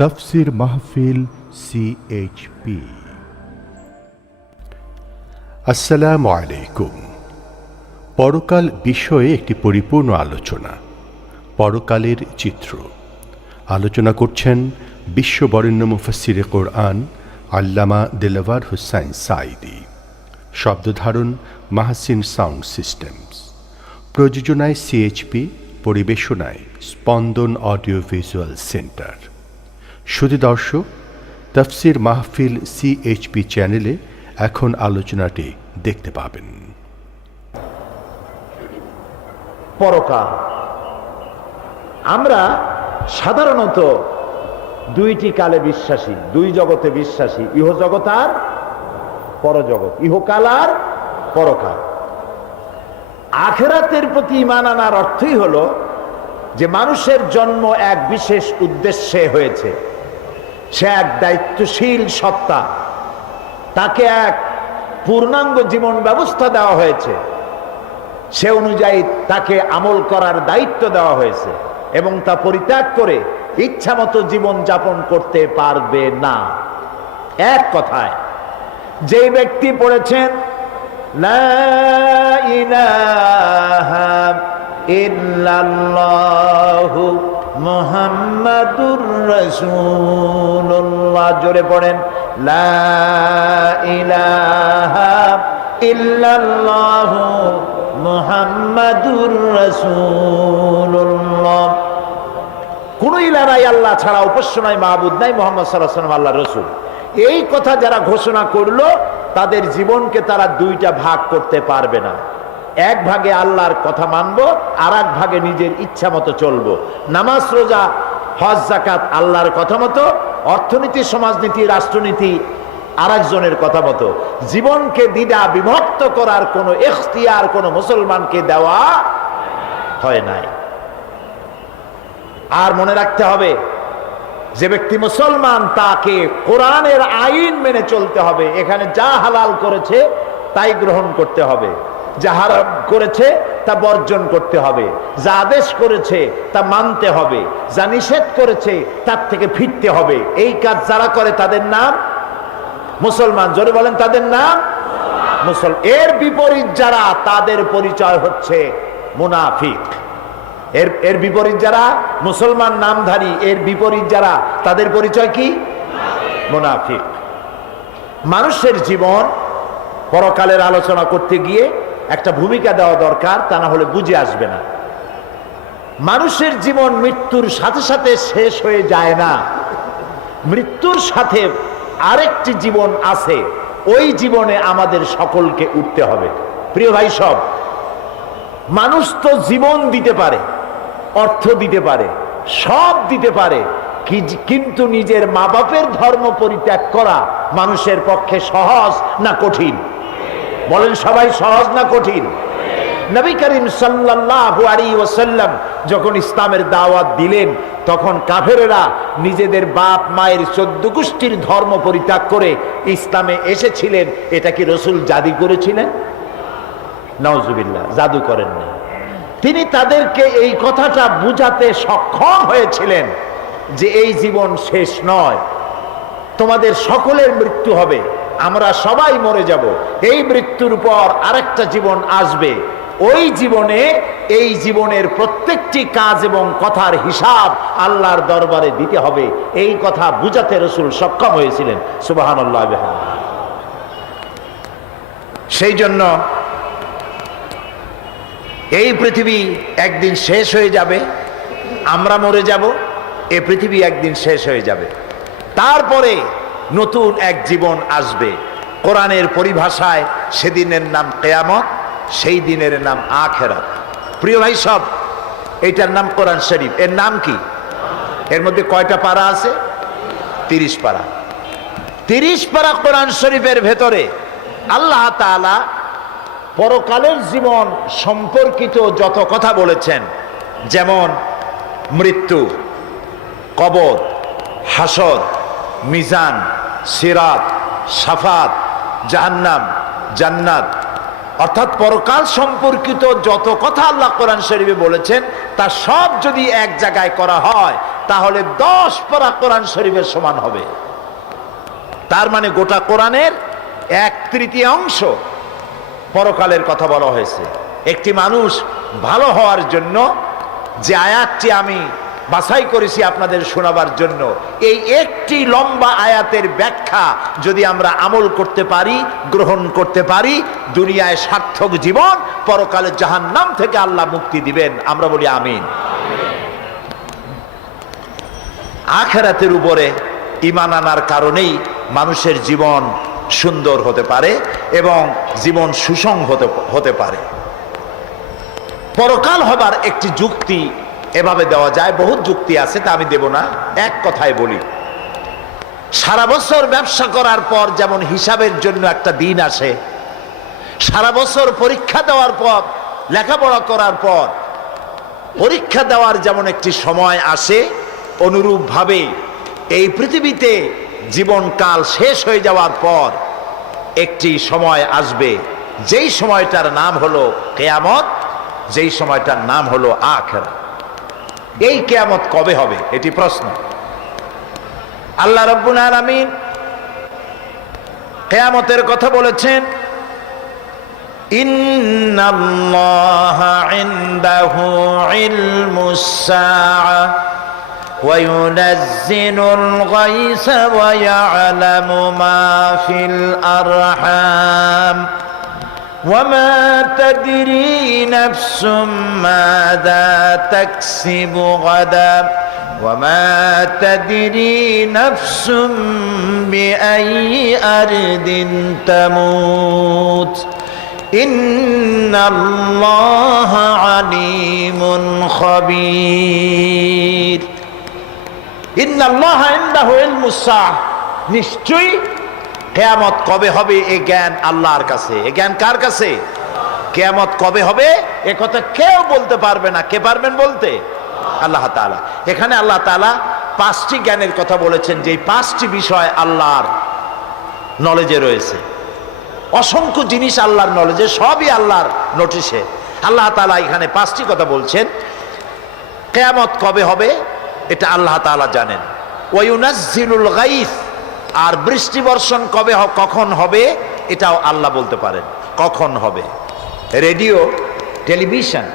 তাফসীর মাহফিল সিএইচপি। আসসালামু আলাইকুম। পরকাল বিষয়ে একটি পরিপূর্ণ আলোচনা, পরকালের চিত্র। আলোচনা করছেন বিশ্ববরেণ্য মুফাসসিরে কোরআন আল্লামা দেলাওয়ার হোসাইন সাঈদী। শব্দধারণ মাহসিন সাউন্ড সিস্টেমস। প্রযোজনায় সিএইচপি, পরিবেশনায় স্পন্দন অডিও ভিজুয়াল সেন্টার। শুধু দর্শক, তাফসীর মাহফিল সিএইচপি চ্যানেলে এখন আলোচনাটি দেখতে পাবেন। পরকাল আমরা সাধারণত দুইটি কালে বিশ্বাসী, দুই জগতে বিশ্বাসী, ইহজগৎ আর পরজগৎ, ইহকাল আর পরকাল। আখিরাতের প্রতি ঈমান আনার অর্থই হলো যে মানুষের জন্ম এক বিশেষ উদ্দেশ্যে হয়েছে। সে এক দায়িত্বশীল সত্তা, তাকে এক পূর্ণাঙ্গ জীবন ব্যবস্থা দেওয়া হয়েছে, সে অনুযায়ী তাকে আমল করার দায়িত্ব দেওয়া হয়েছে এবং তা পরিত্যাগ করে ইচ্ছামতো জীবন যাপন করতে পারবে না। এক কথায়, যে ব্যক্তি পড়েছেন লা ইলাহা ইল্লাল্লাহু মুহাম্মাদুর রাসূলুল্লাহ, জোরে পড়েন লা ইলাহা ইল্লাল্লাহু মুহাম্মাদুর রাসূলুল্লাহ। কোন ইলাহ নাই আল্লাহ ছাড়া, উপাস্য নাই, মাবুদ নাই, মুহাম্মদ সাল্লাল্লাহু আলাইহি ওয়াসাল্লাম আল্লাহর রাসূল। এই কথা যারা ঘোষণা করলো, তাদের জীবনকে তারা দুইটা ভাগ করতে পারবে না। এক ভাগে আল্লাহর কথা মানবো, আর এক ভাগে নিজের ইচ্ছা মতো চলবো। নামাজ, রোজা, হজ, যাকাত আল্লাহর কথা মতো, অর্থনীতি, সমাজনীতি, রাষ্ট্রনীতি আর একজনের কথা মতো। জীবনকে দ্বিধা বিভক্ত করার কোনো ইখতিয়ার কোনো মুসলমানকে দেওয়া হয় নাই। আর মনে রাখতে হবে, যে ব্যক্তি মুসলমান তাকে কোরআনের আইন মেনে চলতে হবে। এখানে যা হালাল করেছে তাই গ্রহণ করতে হবে, যা হারাম করেছে তা বর্জন করতে হবে, যা আদেশ করেছে তা মানতে হবে, যা নিষেধ করেছে তার থেকে ফিরতে হবে। এই কাজ যারা করে তাদের নাম মুসলমান। জোরে বলেন, তাদের নাম মুসলমান। এর বিপরীত যারা, তাদের পরিচয় হচ্ছে মুনাফিক। এর বিপরীত যারা মুসলমান নামধারী, এর বিপরীত যারা, তাদের পরিচয় কি? মুনাফিক। মানুষের জীবন পরকালের আলোচনা করতে গিয়ে একটা ভূমিকা দেওয়া দরকার, তা না হলে বুঝে আসবে না। মানুষের জীবন মৃত্যুর সাথে সাথে শেষ হয়ে যায় না। মৃত্যুর সাথে আরেকটি জীবন আছে, ওই জীবনে আমাদের সকলকে উঠতে হবে। প্রিয় ভাই সব, মানুষ তো জীবন দিতে পারে, অর্থ দিতে পারে, সব দিতে পারে, কিন্তু নিজের মা বাপের ধর্ম পরিত্যাগ করা মানুষের পক্ষে সহজ না কঠিন? বলেন সবাই, সহজ না কঠিন? নবী করিম সাল্লাল্লাহু আলাইহি ওয়াসাল্লাম যখন ইসলামের দাওয়াত দিলেন, তখন কাফেরেরা নিজেদের বাপ মায়ের 14 গোষ্ঠীর ধর্ম পরিত্যাগ করে ইসলামে এসেছিলেন। এটা কি রাসূল জাদু করেছিলেন? নাউজুবিল্লাহ, জাদু করেননি। তিনি তাদেরকে এই কথাটা বুঝাতে সক্ষম হয়েছিলেন যে এই জীবন শেষ নয়, তোমাদের সকলের মৃত্যু হবে, আমরা সবাই মরে যাব। এই মৃত্যুর পর আরেকটা জীবন আসবে, ওই জীবনে এই জীবনের প্রত্যেকটি কাজ এবং কথার হিসাব আল্লাহর দরবারে দিতে হবে। এই কথা বুঝাতে রাসূল সক্ষম হয়েছিলেন। সুবহানাল্লাহ। সেই জন্য এই পৃথিবী একদিন শেষ হয়ে যাবে, আমরা মরে যাব, এই পৃথিবী একদিন শেষ হয়ে যাবে, তারপরে নতুন এক জীবন আসবে। কোরআনের পরিভাষায় সেদিনের নাম কিয়ামত, সেই দিনের নাম আখিরাত। প্রিয় ভাই সব, এইটার নাম কোরআন শরীফ। এর নাম কি? এর মধ্যে কয়টা পারা আছে? 30 পারা। 30 পারা কোরআন শরীফের ভেতরে আল্লাহ তাআলা পরকালের জীবন সম্পর্কিত যত কথা বলেছেন, যেমন মৃত্যু, কবর, হাসর, মিজান, সিরাত, শাফাত, জাহান্নাম, জান্নাত, অর্থাৎ পরকাল সম্পর্কিত যত কথা আল্লাহ কোরআন শরীফে বলেছেন, তা সব যদি এক জায়গায় করা হয়, তাহলে 10 পারা কোরআন শরীফের সমান হবে। তার মানে গোটা কোরআনের 1/3 পরকালের কথা বলা হয়েছে। একটি মানুষ ভালো হওয়ার জন্য যে আয়াতটি আমি বাছাই করেছি আপনাদের শোনাবার জন্য, এই একটি লম্বা আয়াতের ব্যাখ্যা যদি আমরা আমল করতে পারি, গ্রহণ করতে পারি, দুনিয়ায় সার্থক জীবন, পরকালে জাহান্নাম থেকে আল্লাহ মুক্তি দিবেন। আমরা বলি আমিন। আখিরাতের উপরে ঈমান আনার কারণেই মানুষের জীবন সুন্দর হতে পারে এবং জীবন সুষম হতে পারে। পরকাল হবার একটি যুক্তি এভাবে দেওয়া যায়, বহুত যুক্তি আছে, তা আমি দেব না, এক কথায় বলি। সারা বছর ব্যবসা করার পর যেমন হিসাবের জন্য একটা দিন আসে, সারা বছর পরীক্ষা দেওয়ার পর, লেখাপড়া করার পর পরীক্ষা দেওয়ার যেমন একটি সময় আসে, অনুরূপভাবে এই পৃথিবীতে জীবনকাল শেষ হয়ে যাওয়ার পর একটি সময় আসবে, যেই সময়টার নাম হলো কিয়ামত, যেই সময়টার নাম হলো আখিরাত। এই কিয়ামত কবে হবে এটি প্রশ্ন। আল্লাহ রাব্বুল আলামিন কিয়ামতের কথা বলেছেন, ইন্নাল্লাহা ইনদাহু ইলমুস সাআ ওয়া ইউনাজ্জিলুল গায়সা ওয়া ইয়ালামু মা ফিল আরহাম وما تدري نفس ماذا تكسب غدا وما تدري نفس بأي أرض تموت إن الله عليم خبير إن الله عنده علم الساعة নিশ্চয়ই কিয়ামত কবে হবে এই জ্ঞান আল্লাহর কাছে। এই জ্ঞান কার কাছে? কিয়ামত কবে হবে এ কথা কেউ বলতে পারবে না। কে পারবেন বলতে? আল্লাহ তাআলা। এখানে আল্লাহ তাআলা 5টি জ্ঞানের কথা বলেছেন, যে 5টি বিষয় আল্লাহর নলেজে রয়েছে। অসংখ্য জিনিস আল্লাহর নলেজে, সবই আল্লাহর নোটিশে। আল্লাহ তাআলা এখানে 5টি কথা বলছেন। কিয়ামত কবে হবে এটা আল্লাহ তাআলা জানেন। ওয়া ইউনাজ্জিলুল গায়স, আর বৃষ্টি বর্ষণ কবে কখন হবে এটাও আল্লাহ বলতে পারেন কখন হবে। রেডিও, টেলিভিশন,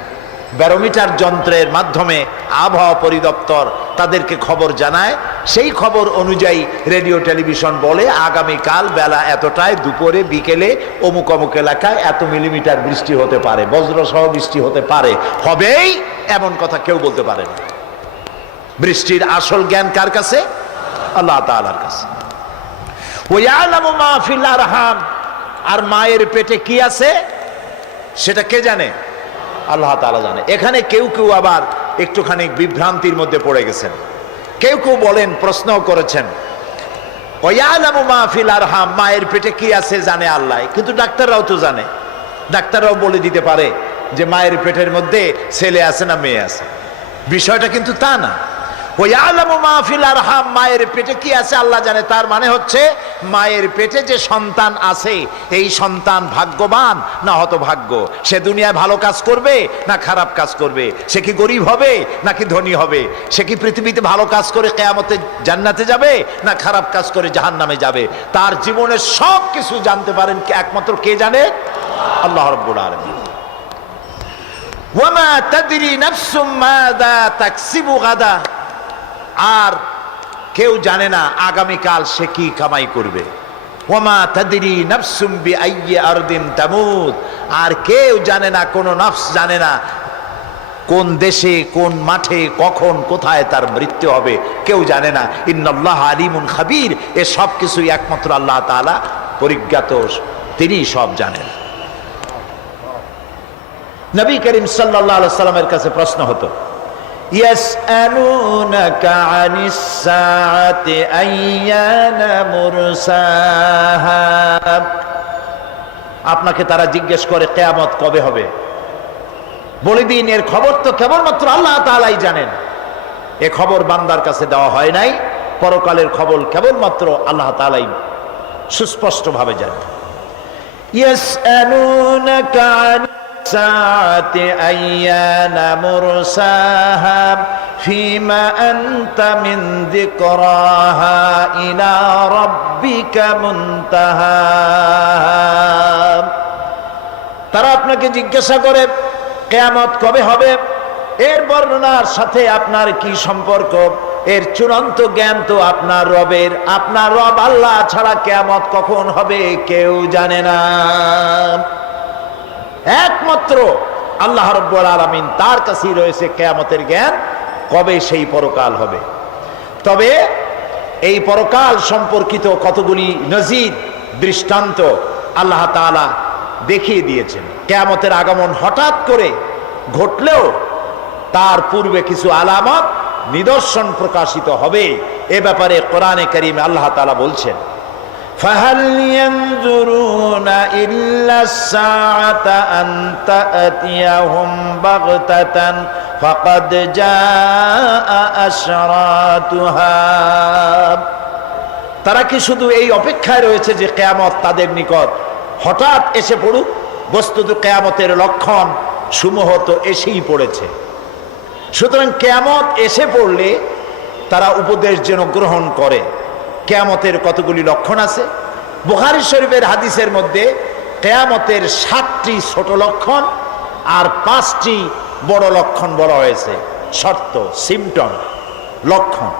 ব্যারোমিটার যন্ত্রের মাধ্যমে আবহাওয়া পরিদপ্তর তাদেরকে খবর জানায়। সেই খবর অনুযায়ী রেডিও টেলিভিশন বলে আগামীকাল বেলা এতটায়, দুপুরে, বিকেলে অমুক অমুক এলাকায় এত মিলিমিটার বৃষ্টি হতে পারে, বজ্রসহ বৃষ্টি হতে পারে। হবেই এমন কথা কেউ বলতে পারে না। বৃষ্টির আসল জ্ঞান কার কাছে? আল্লাহ তাআলার কাছে। ওয়ায়ালামু মা ফিল আরহাম, আর মায়ের পেটে কি আছে সেটা কে জানে? আল্লাহ তাআলা জানে। এখানে কেউ কেউ আবার একটুখানি বিভ্রান্তির মধ্যে পড়ে গেছেন। কেউ কেউ বলেন, প্রশ্ন করেছেন, ওয়ায়ালামু মা ফিল আরহাম, মায়ের পেটে কি আছে জানে আল্লাহ, কিন্তু ডাক্তাররাও তো জানে। ডাক্তাররাও বলে দিতে পারে যে মায়ের পেটের মধ্যে ছেলে আছে না মেয়ে আছে। বিষয়টা কিন্তু তা না। ওয়ায়ালামু মা ফিল আরহাম, মায়ের পেটে কি আছে আল্লাহ জানে। তার মানে হচ্ছে মায়ের পেটে যে সন্তান আছে, এই সন্তান ভাগ্যবান না হতভাগ্য, সে দুনিয়ায় ভালো কাজ করবে না খারাপ কাজ করবে, সে কি গরিব হবে নাকি ধনী হবে, সে কি পৃথিবীতে ভালো কাজ করে কিয়ামতে জান্নাতে যাবে না খারাপ কাজ করে জাহান্নামে যাবে। তার জীবনের সব কিছু জানতে পারেন একমাত্র কে জানে? আল্লাহ রাব্বুল আলামিন। ওয়ামা তাদরি নাফসুম মাযা তাকসিবু গাদা, আর কেউ জানে না আগামীকাল সে কি কামাই করবে। ওয়ামা তাদরি নাফসুম বিআইয়ি আরদিন তামুত, আর কেউ জানে না, কোন নফস জানে না কোন দেশে, কোন মাঠে, কখন, কোথায় তার মৃত্যু হবে, কেউ জানে না। ইন্নাল্লাহ আলিমুন খাবীর, এ সব কিছুই একমাত্র আল্লাহ তাআলা পরিজ্ঞাত, তিনি সব জানেন। নবী করিম সাল্লাল্লাহু আলাইহি সাল্লামের কাছে প্রশ্ন হতো, ইয়াসআলুনাকা আনিস সাআতি আইয়ানা মুরসাহা, আপনাকে তারা জিজ্ঞেস করে কিয়ামত কবে হবে। বলে দিন, এর খবর তো কেবলমাত্র আল্লাহ তাআলাই জানেন। এ খবর বান্দার কাছে দেওয়া হয় নাই। পরকালের খবর কেবলমাত্র আল্লাহ তাআলাই সুস্পষ্টভাবে জানেন। ইয়াসআলুনাকা আনিস الساعة أيان مرساها ফিমা আনতা মিন যিকরাহা ইলা রাব্বিকা মুনতাহা। তারা আপনাকে জিজ্ঞাসা করে কিয়ামত কবে হবে, এর বর্ণনার সাথে আপনার কি সম্পর্ক? এর চূড়ান্ত জ্ঞান তো আপনার রবের। আপনার রব আল্লাহ ছাড়া কিয়ামত কখন হবে কেউ জানে না। একমাত্র আল্লাহ রাব্বুল আলামিন, তার কাছেই রয়েছে কিয়ামতের জ্ঞান, কবে সেই পরকাল হবে। তবে এই পরকাল সম্পর্কিত কতগুলি নজির, দৃষ্টান্ত আল্লাহ তাআলা দেখিয়ে দিয়েছেন। কিয়ামতের আগমন হঠাৎ করে ঘটলেও তার পূর্বে কিছু আলামত, নিদর্শন প্রকাশিত হবে। এ ব্যাপারে কোরআনে কারীমে আল্লাহ তাআলা বলছেন, ফাহাল ইয়ানজুরুনা ইল্লা সাআতা আন তা'তিয়াহুম বাগতাতান ফাকাদ জাআ আশরাতুহা। তারা কি শুধু এই অপেক্ষায় রয়েছে যে কিয়ামত তাদের নিকট হঠাৎ এসে পড়ুক? বস্তুত কিয়ামতের লক্ষণ সমূহ তো এসেই পড়েছে। সুতরাং কিয়ামত এসে পড়লে তারা উপদেশ যেন গ্রহণ করে। কিয়ামতের কতগুলি লক্ষণ আছে। বুখারী শরীফের হাদিসের মধ্যে কিয়ামতের 7টি ছোট লক্ষণ আর 5টি বড় লক্ষণ বলা হয়েছে। শর্ত, সিমটম, লক্ষণ।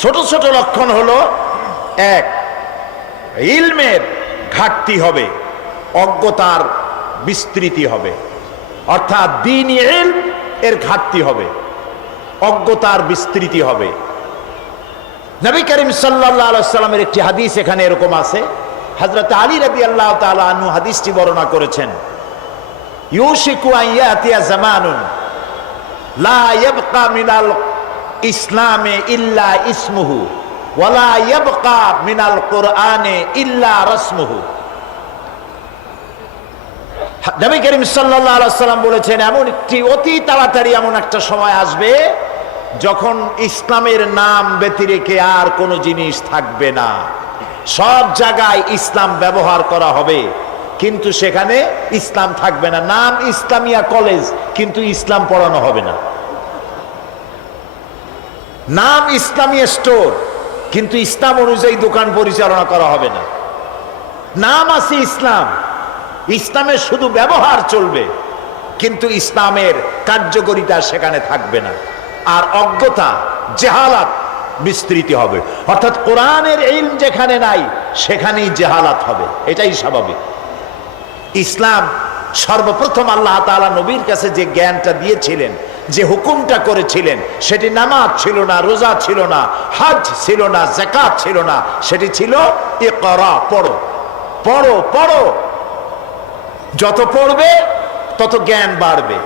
ছোট ছোট লক্ষণ হলো, 1, ইলমের ঘাটতি হবে, অজ্ঞতার বিস্তৃতি হবে। অর্থাৎ দ্বীনি ইলম এর ঘাটতি হবে, অজ্ঞতার বিস্তৃতি হবে। নবী করিম সাল্লাল্লাহু আলাইহি ওয়াসাল্লামের একটি হাদিস এখানে এরকম আছে। হযরত আলী রাদিয়াল্লাহু তাআলা আনহু হাদিসটি বর্ণনা করেছেন, ইউশিকু আন ইয়াতিয়া জামানুন লা ইয়াবকা মিনাল ইসলামে ইল্লা ইসমুহু ওয়া লা ইয়াবকা মিনাল কুরআনে ইল্লা রাসমুহু। নবী করিম সাল্লাল্লাহু আলাইহি ওয়াসাল্লাম বলেছেন, এমন একটি অতি তাড়াতাড়ি এমন একটা সময় আসবে যখন ইসলামের নাম ব্যতিরেকে আর কোনো জিনিস থাকবে না। সব জায়গায় ইসলাম ব্যবহার করা হবে, কিন্তু সেখানে ইসলাম থাকবে না। নাম ইসলামিয়া কলেজ, কিন্তু ইসলাম পড়ানো হবে না। নাম ইসলামিয়া স্টোর, কিন্তু ইসলাম অনুযায়ী দোকান পরিচালনা করা হবে না। নাম আছে ইসলাম, ইসলামের শুধু ব্যবহার চলবে, কিন্তু ইসলামের কার্যকারিতা সেখানে থাকবে না। আর অজ্ঞতা, জেহালাত বিস্তৃতি হবে। অর্থাৎ কোরআনের ইলম যেখানে নাই সেখানেই জেহালাত হবে, এটাই স্বাভাবিক। ইসলাম সর্বপ্রথম আল্লাহ তাআলা নবীর কাছে যে জ্ঞানটা দিয়েছিলেন, যে হুকুমটা করেছিলেন, সেটি নামাজ ছিল না, রোজা ছিল না, হজ ছিল না, যাকাত ছিল না, সেটি ছিল ইকরা, পড়ো পড়ো পড়ো। যত পড়বে তত জ্ঞান বাড়বে।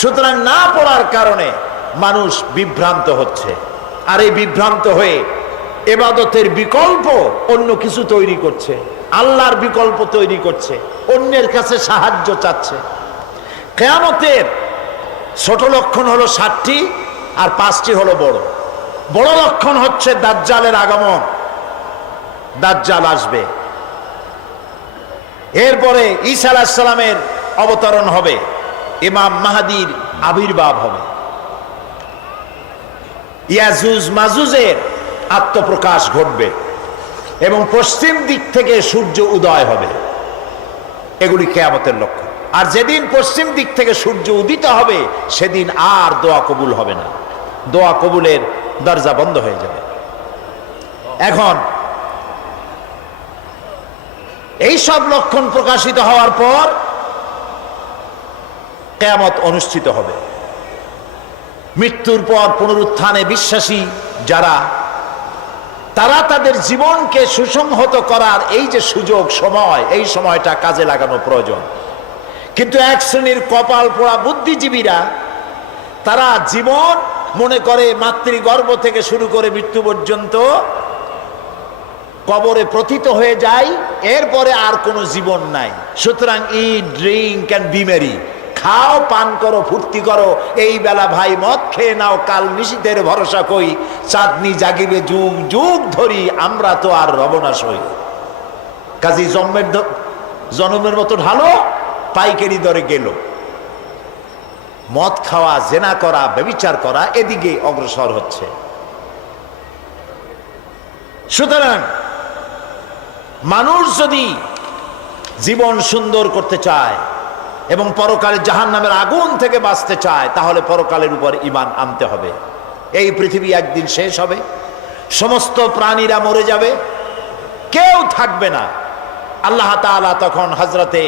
সুতরাং না পড়ার কারণে মানুষ বিভ্রান্ত হচ্ছে, আর এই বিভ্রান্ত হয়ে ইবাদতের বিকল্প অন্য কিছু তৈরি করছে, আল্লাহর বিকল্প তৈরি করছে, অন্যের কাছে সাহায্য চাচ্ছে। কিয়ামতের ছোট লক্ষণ হলো 7টি আর 5টি হলো বড়। বড় লক্ষণ হচ্ছে দাজ্জালের আগমন, দাজ্জাল আসবে। এরপরে ঈসা আলাইহিস সালামের অবতরণ হবে, ইমাম মাহদীর আবির্ভাব হবে, ইয়াজুজ মাজুজের আত্মপ্রকাশ ঘটবে এবং পশ্চিম দিক থেকে সূর্য উদয় হবে। এগুলি কিয়ামতের লক্ষণ। আর যেদিন পশ্চিম দিক থেকে সূর্য উদিত হবে সেদিন আর দোয়া কবুল হবে না, দোয়া কবুলের দরজা বন্ধ হয়ে যাবে। এখন এই সব লক্ষণ প্রকাশিত হওয়ার পর কিয়ামত অনুষ্ঠিত হবে। মৃত্যুর পর পুনরুত্থানে বিশ্বাসী যারা, তারা তাদের জীবনকে সুসংহত করার এই যে সুযোগ, সময়, এই সময়টা কাজে লাগানো প্রয়োজন। কিন্তু এক শ্রেণীর কপাল পোড়া বুদ্ধিজীবীরা, তারা জীবন মনে করে মাতৃগর্ভ থেকে শুরু করে মৃত্যু পর্যন্ত কবরে প্রথিত হয়ে যায়, এরপরে আর কোনো জীবন নাই। সুতরাং ইট, ড্রিঙ্ক অ্যান্ড বি মেরি, খাও, পান করো, ফুর্তি করো। এই বেলা ভাই মদ খেয়ে নাও, কাল নিশীথের ভরসা কই, চাঁদনি জাগিবে যুগ যুগ ধরি, আমরা তো আর রব না সই। কাজী জন্মের মতো ঢালো, পাইকারি দরে গেল। মদ খাওয়া, জেনা করা, ব্যভিচার করা এদিকে অগ্রসর হচ্ছে। সুতরাং মানুষ যদি জীবন সুন্দর করতে চায় এবং পরকালে জাহান্নামের আগুন থেকে বাঁচতে চায়, তাহলে পরকালের উপর ঈমান আনতে হবে। এই পৃথিবী একদিন শেষ হবে, সমস্ত প্রাণীরা মরে যাবে, কেউ থাকবে না। আল্লাহ তাআলা তখন হযরতে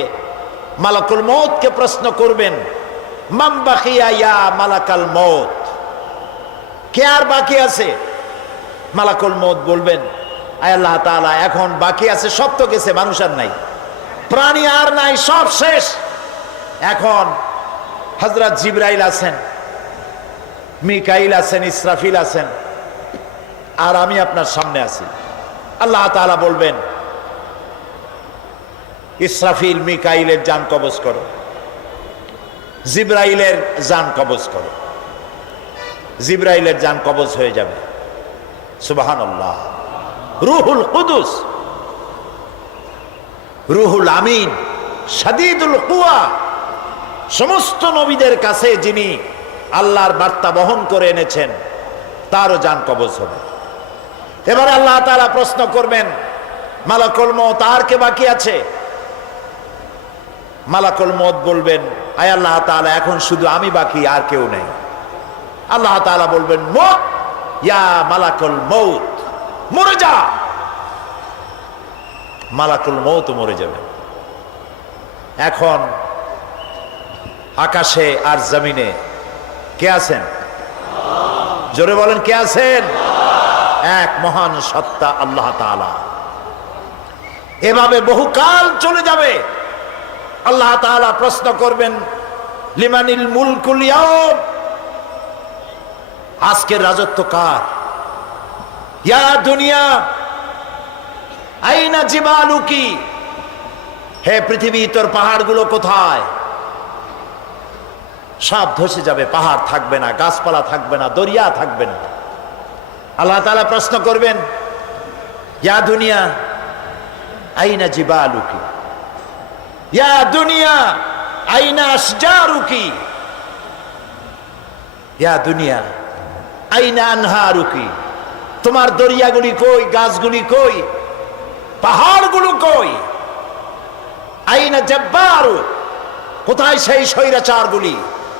মালাকুল মউতকে প্রশ্ন করবেন, মান বাকিয়া ইয়া মালাকাল মউত, কে আর বাকি আছে? মালাকুল মউত বলবেন, আয় আল্লাহ তাআলা, এখন বাকি আছে, সব তো গেছে, মানুষ আর নাই, প্রাণী আর নাই, সব শেষ। এখন হযরত জিবরাইল আছেন, মিকাইল আছেন, ইসরাফিল আছেন, আর আমি আপনার সামনে আছি। আল্লাহ তাআলা বলবেন, ইসরাফিল মিকাইলের জান কবজ করো, জিবরাইলের জান কবজ করো। জিবরাইলের জান কবজ হয়ে যাবে, সুবহানাল্লাহ। রূহুল কুদুস, রূহুল আমিন, শাদীদুল কুওয়া, সমস্ত নবীদের কাছে যিনি আল্লাহর বার্তা বহন করে এনেছেন, তারও জান কবজ হবে। এবার আল্লাহ তাআলা প্রশ্ন করবেন, মালাকুল মউত, আর কে বাকি আছে? মালাকুল মউত বলবেন, আয় আল্লাহ তাআলা, এখন শুধু আমি বাকি, আর কেউ নেই। আল্লাহ তাআলা বলবেন, মুত ইয়া মালাকুল মউত, মরে যা। মালাকুল মউত মরে যাবে। এখন আকাশে আর জমিনে কে আছেন? জোরে বলেন, কে আছেন? এক মহান সত্তা আল্লাহ তাআলা। এভাবে বহুকাল চলে যাবে। আল্লাহ তাআলা প্রশ্ন করবেন, লিমানিল মুলকুল ইয়াউম, আজকের রাজত্ব কার? ইয়া দুনিয়া আইনা জিবালুকি, হে পৃথিবী, তোর পাহাড়গুলো কোথায়? সব ধসে যাবে, পাহাড় থাকবে না, গাছপালা থাকবে না, দরিয়া থাকবে না। আল্লাহ তাআলা প্রশ্ন করবেন, ইয়া দুনিয়া আইনা জিবালুকি, ইয়া দুনিয়া আইনা আশজারুকি, ইয়া দুনিয়া আইনা আনহারুকি, তোমার দরিয়াগুলি কই, গাছগুলি কই, পাহাড়গুলো কই? আইনা জাব্বারু, কোথায় সেই স্বৈরাচারগুলি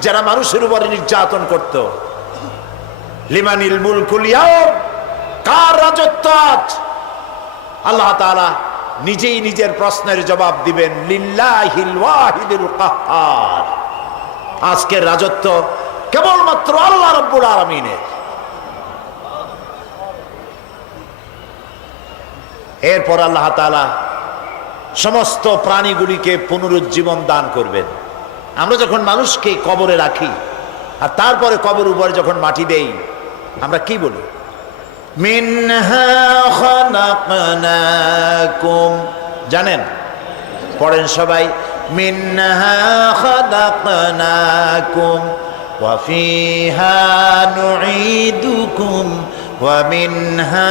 যারা মানুষের উপরে নির্যাতন করত? লিমানিল মুলকুল ইয়াউম, কার রাজত্ব আজ? আল্লাহ তাআলা নিজেই নিজের প্রশ্নের জবাব দিবেন, লিল্লাহিল ওয়াহিদুল কাহ্হার, আজকের রাজত্ব কেবলমাত্র আল্লাহ রাব্বুল আলামিনের। এরপর আল্লাহ তাআলা সমস্ত প্রাণীগুলিকে পুনরুজ্জীবন দান করবেন। আমরা যখন মানুষকে কবরে রাখি আর তারপরে কবর উপরে যখন মাটি দেই, আমরা কি বলি? মিনহা খালাকনাকুম, জানেন? পড়েন সবাই, মিনহা খালাকনাকুম ওয়া ফিহা নুঈদুকুম ওয়া মিনহা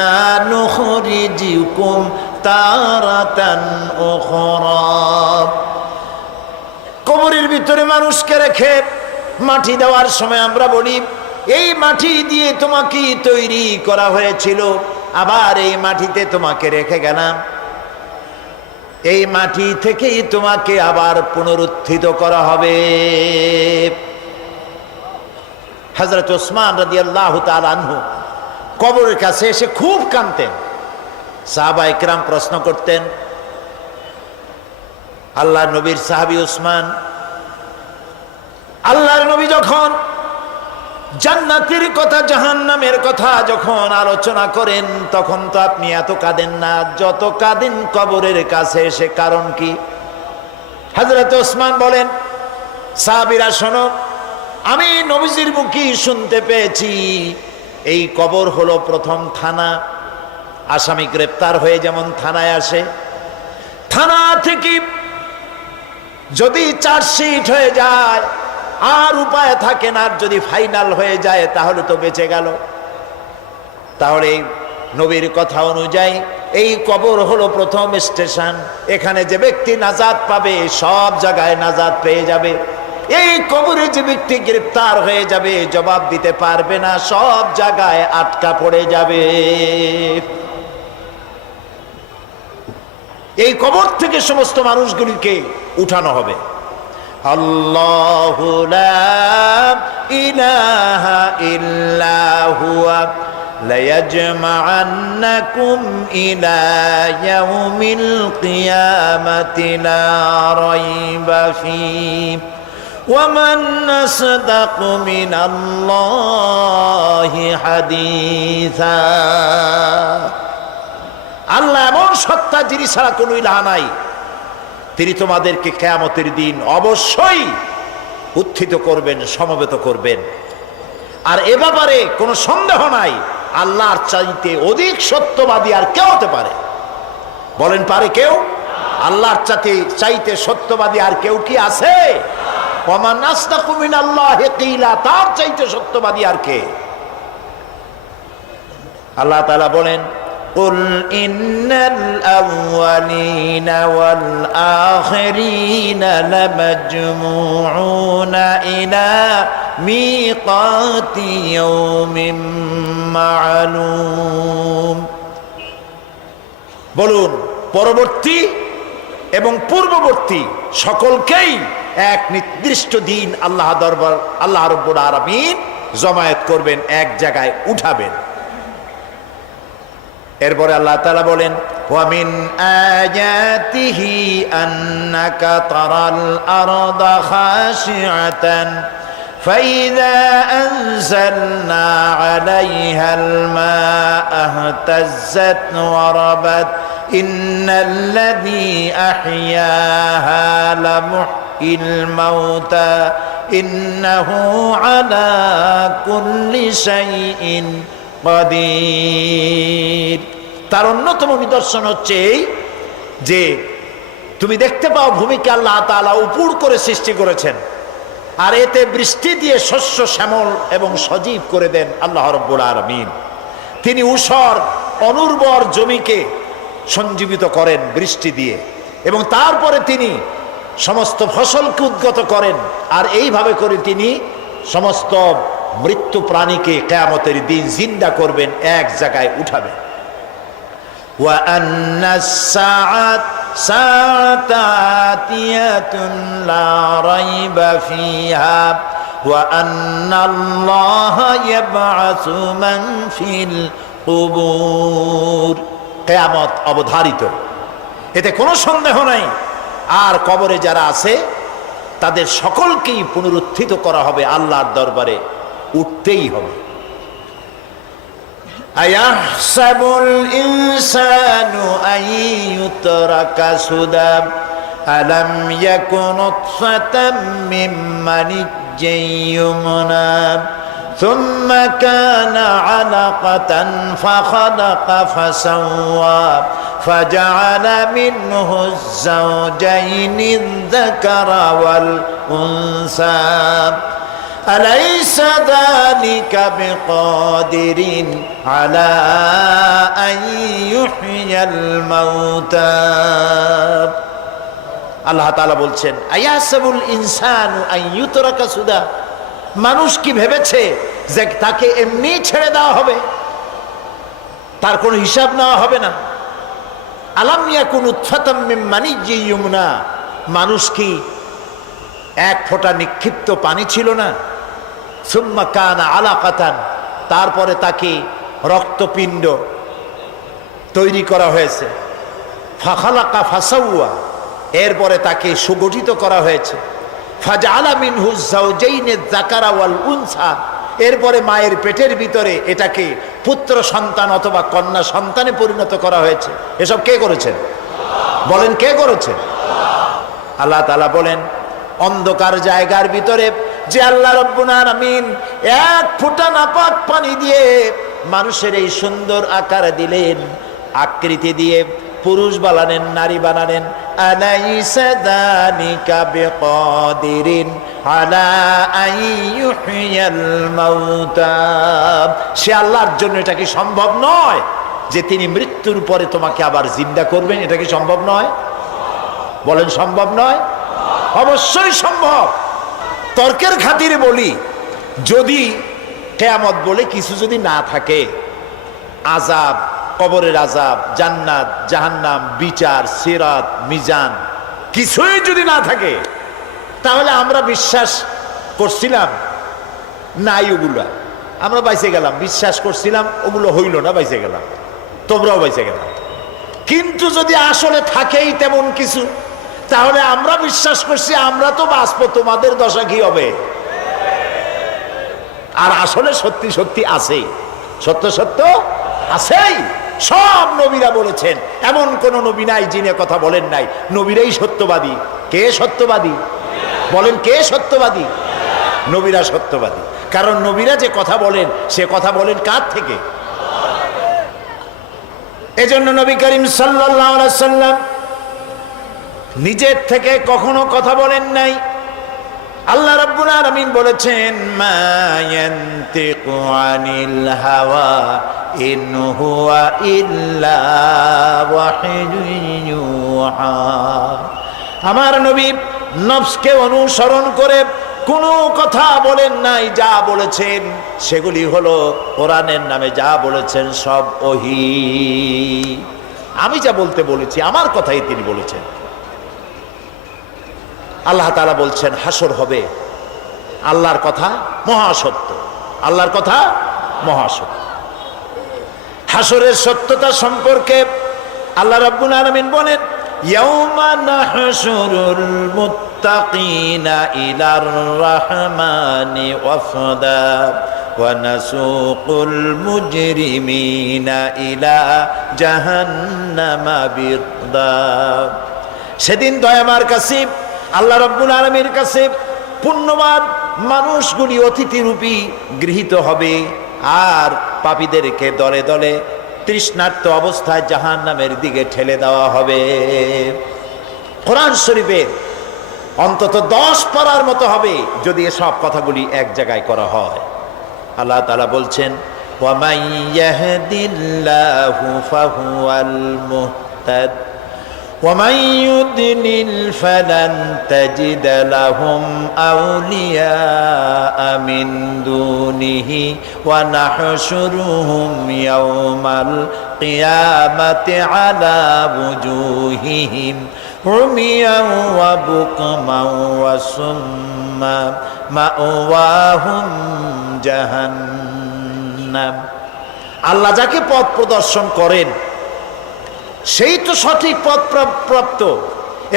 নুখরিজুকুম তারাতান উখরা। কবরের ভিতরে মানুষকে রেখে মাটি দেওয়ার সময় আমরা বলি, এই মাটি দিয়ে তোমাকে তৈরি করা হয়েছিল, আবার এই মাটিতে তোমাকে রেখে গেলাম, এই মাটি থেকেই তোমাকে আবার পুনরুত্থিত করা হবে। হযরত ওসমান রাদিয়াল্লাহু তাআলা আনহু কবরের কাছে এসে খুব কাঁদতেন। সাহাবায়ে কেরাম প্রশ্ন করতেন, আল্লাহর নবীর সাহাবী ওসমান, আল্লাহর নবী যখন জান্নাতের কথা, জাহান্নামের কথা যখন আলোচনা করেন, তখন তো আপনি এত কাঁদেন না যত কাঁদেন কবরের কাছে এসে, কারণ কি? হযরত ওসমান বলেন, সাহাবীরা শোনো, আমি নবীজির মুখে শুনতে পেয়েছি, এই কবর হলো প্রথম থানা। আসামি গ্রেপ্তার হয়ে যেমন থানায় আসে, থানা থেকে যদি চার্জশিট হয়ে যায় আর উপায় থাকে না, আর যদি ফাইনাল হয়ে যায় তাহলে তো বেঁচে গেল। তাহলে নবীর কথা অনুযায়ী এই কবর হলো প্রথম স্টেশন। এখানে যে ব্যক্তি নাজাত পাবে সব জায়গায় নাজাত পেয়ে যাবে। এই কবরে যে ব্যক্তি গ্রেফতার হয়ে যাবে, জবাব দিতে পারবে না, সব জায়গায় আটকা পড়ে যাবে। এই কবর থেকে সমস্ত মানুষগুলিকে উঠানো হবে। আল্লাহু লা ইলাহা ইল্লা হুয়া লায়াজমাআন্নাকুম ইলা ইয়াউমিল কিয়ামাতি লা রাইবা ফীহি ওয়া মান আসদাকু মিনাল্লাহি হাদীসা। আল্লাহ এমন সত্তা যিনি ছাড়া কোনো ইলাহ নাই, তিনি তোমাদেরকে কিয়ামতের দিন অবশ্যই উত্থিত করবেন, সমবেত করবেন। আর এ ব্যাপারে কোনো সন্দেহ নাই, আল্লাহর চাইতে অধিক সত্যবাদী আর কেউ হতে পারে? বলেন, পারে কেউ? আল্লাহর চাইতে সত্যবাদী আর কেউ কি আছে? ওয়া মান আসদাকু মিনাল্লাহি কিলা, তার চাইতে সত্যবাদী আর কে? আল্লাহ তাআলা বলেন, কুল ইন্নাল আউয়ালিনা ওয়াল আখিরিনা লামাজমুউনা ইলা মিকাতি ইয়াউমিন মা'লুম। বলুন, পরবর্তী এবং পূর্ববর্তী সকলকেই এক নির্দিষ্ট দিন আল্লাহ দরবার, আল্লাহ রাব্বুল আলামিন জমায়েত করবেন, এক জায়গায় উঠাবেন। এরপরে আল্লাহ তাআলা বলেন, ওয়া মিন আয়াতিহি আন্নাকা তারাল আরদা খাশিআতান ফাইযা আনজালনা আলাইহাল মাআ ইহতাজ্জাত ওয়া রাবাত ইন্নাল্লাযী আহইয়াহা লামুহয়িল মাউতা ইন্নাহু আলা কুল্লি শাইইন কাদির। তার অন্যতম নিদর্শন হচ্ছে এই যে তুমি দেখতে পাও ভূমিকে আল্লাহ তাআলা উপুড় করে সৃষ্টি করেছেন, আর এতে বৃষ্টি দিয়ে শস্য শ্যামল এবং সজীব করে দেন আল্লাহ রাব্বুল আলামিন। তিনি ঊষর অনুর্বর জমিকে সঞ্জীবিত করেন বৃষ্টি দিয়ে, এবং তারপরে তিনি সমস্ত ফসলকে উদ্গত করেন, আর এইভাবে করে তিনি সমস্ত মৃত্যু প্রাণীকে কিয়ামতের দিন জিন্দা করবেন, এক জায়গায় উঠাবেন। ওয়া আন্নাস সাআতা আতিয়াতুন লা রাইবা ফিহা ওয়া আন্নাল্লাহা ইয়াবআসু মান ফিল কুবুর। কিয়ামত অবধারিত, এতে কোনো সন্দেহ নাই। আর কবরে যারা আছে তাদের সকলকেই পুনরুত্থিত করা হবে, আল্লাহর দরবারে উঠতেই হবে। আয়াহসাবুল ইনসানু আইয়ুতরাকা সুদা আলাম ইয়াকুন নুতফাতাম মিন মানিয়্যিন ইউমনা থুম্মা কানা আলাকাতান ফাখালাকা ফাসাওয়া ফাজআলা মিনহু আয-যাওজাইনি আয-যাকারা ওয়াল উনসা আলাইসা যালিকা বিকাদিরিন আলা আন ইউহইয়াল মাউতা। আল্লাহ তাআলা বলছেন, আয়াসাবুল ইনসানু আন ইউতরাকা সুদা, মানুষ কি ভেবেছে যে তাকে এমনি ছেড়ে দেওয়া হবে, তার কোনো হিসাব নেওয়া হবে না? আলাম ইয়াকুন নুতফাতাম মিন মানিয়্যিন ইউমনা, মানুষ কি এক ফোঁটা নিক্ষিপ্ত পানি ছিল না? সুম্মা কানা আলাকাতান, তারপরে তাকে রক্তপিণ্ড তৈরি করা হয়েছে। ফাখালাকা ফাসাওয়া, এরপরে তাকে সুগঠিত করা হয়েছে। ফাজআলা মিনহু আয-যাওজাইনি আয-যাকারা ওয়াল উনসা, এরপরে মায়ের পেটের ভিতরে এটাকে পুত্র সন্তান অথবা কন্যা সন্তানে পরিণত করা হয়েছে। এসব কে করেছেন? বলেন, কে করেছেন? আল্লাহ তাআলা বলেন, অন্ধকার জায়গার ভিতরে যে আল্লাহ রাব্বুল আলামিন এক ফোঁটা নাপাক পানি দিয়ে মানুষের এই সুন্দর আকার দিলেন, আকৃতি দিয়ে পুরুষ বানালেন, নারী বানালেন। আলাইসা যালিকা বিকাদিরিন আলা আন ইউহইয়াল মাউতা, সে আল্লাহর জন্য এটা কি সম্ভব নয় যে তিনি মৃত্যুর পরে তোমাকে আবার জিন্দা করবেন? এটা কি সম্ভব নয়? বলেন, সম্ভব নয়? অবশ্যই সম্ভব। তর্কের খাতিরে বলি, যদি কিয়ামত বলে কিছু যদি না থাকে, আযাব, কবরের আযাব, জান্নাত, জাহান্নাম, বিচার, সিরাত, মিজান কিছুই যদি না থাকে, তাহলে আমরা বিশ্বাস করছিলাম নাই ওগুলা, আমরা বাইসে গেলাম, বিশ্বাস করছিলাম ওগুলো হইল না, বাইসে গেলাম, তোমরাও বাইসে গেলাম। কিন্তু যদি আসলে থাকেই তেমন কিছু, তাহলে আমরা বিশ্বাস করছি আমরা তো বাঁচবো, তোমাদের দশা কি হবে? আর আসলে সত্যি সত্যি আছেই, সত্য সত্য আছেই। সব নবীরা বলেছেন, এমন কোন নবী নাই যিনি কথা বলেন নাই। নবীরাই সত্যবাদী। কে সত্যবাদী বলেন? কে সত্যবাদী? নবীরা সত্যবাদী। কারণ নবীরা যে কথা বলেন, সে কথা বলেন কার থেকে? এজন্য নবী করিম সাল্লাল্লাহু আলাইহি সাল্লাম নিজের থেকে কখনো কথা বলেন নাই। আল্লাহ রাব্বুল আলামিন বলেছেন, মা ইয়ানতিকু আনিল হাওয়া ইন হুয়া ইল্লা ওয়াহিয়ুন ইউহা। আমার নবী নফসকে অনুসরণ করে কোনো কথা বলেন নাই। যা বলেছেন সেগুলি হলো কোরআনের নামে যা বলেছেন সব ওহী। আমি যা বলতে বলেছি আমার কথাই তিনি বলেছেন। আল্লাহ তাআলা বলছেন হাসর হবে, আল্লাহর কথা মহাসত্য, আল্লাহর কথা মহাসত্য। হাসরের সত্যতা সম্পর্কে আল্লাহ রাব্বুল আলামিন বলেন, ইয়াউমা নাহশুরুল মুত্তাকিনা ইলার রাহমানি ওয়াফদা ওয়া নাসুকুল মুজরিমিনা ইলা জাহান্নামা বিরদা। সেদিন দয়াময় কাছে আল্লাহ রাব্বুল আলামিনের কাছে পুণ্যবান মানুষগুলি অতিথিরূপী গৃহীত হবে, আর পাপীদেরকে দলে দলে তৃষ্ণার্ত অবস্থায় জাহান্নামের দিকে ঠেলে দেওয়া হবে। কোরআন শরীফে অন্তত 10 পারার মতো হবে যদি এসব কথাগুলি এক জায়গায় করা হয়। আল্লাহ তাআলা বলছেন, ওয়া মান ইয়াহদিল্লাহু ফাহুয়াল মুহতাদ ومن يضلل فلن تجد لهم أولياء من دونه ونحشرهم يوم القيامة على وجوههم عميا وبكما وصما مأواهم جهنم। আল্লাহ যাকে পথ প্রদর্শন করেন সেই তো সঠিক পথ প্রাপ্ত,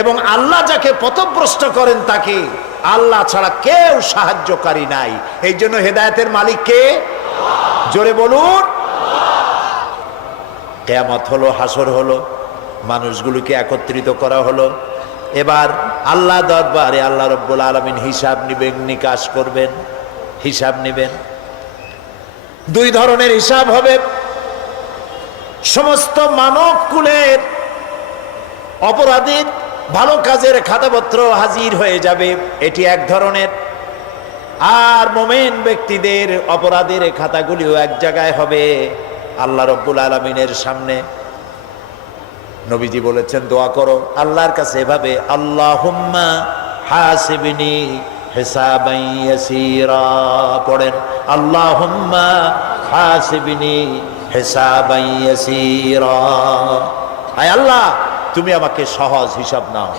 এবং আল্লাহ যাকে পথভ্রষ্ট করেন তাকে আল্লাহ ছাড়া কেউ সাহায্যকারী নাই। এই জন্য হেদায়েতের মালিক কে? জোরে বলুন। কিয়ামত হলো, হাসর হলো, মানুষগুলোকে একত্রিত করা হলো। এবার আল্লাহ দরবারে আল্লাহ রাব্বুল আলামিন হিসাব নিবেন, নিকাশ করবেন, হিসাব নেবেন। 2 ধরনের হিসাব হবে। সমস্ত মানব কুলের অপরাধীর ভালো কাজের খাতাপত্র হাজির হয়ে যাবে, এটি এক ধরনের। আর মুমিন ব্যক্তিদের অপরাধের খাতাগুলিও এক জায়গায় হবে আল্লাহ রাব্বুল আলামিনের সামনে। নবীজি বলেছেন, দোয়া করো আল্লাহর কাছে এভাবে, আল্লাহুম্মা হাসিবনি হিসাবান ইয়াসীরা। পড়েন, আল্লাহুম্মা হাসিবনি হিসাবান ইয়াসীরা। আয় আল্লাহ, তুমি আমাকে সহজ হিসাব নাও।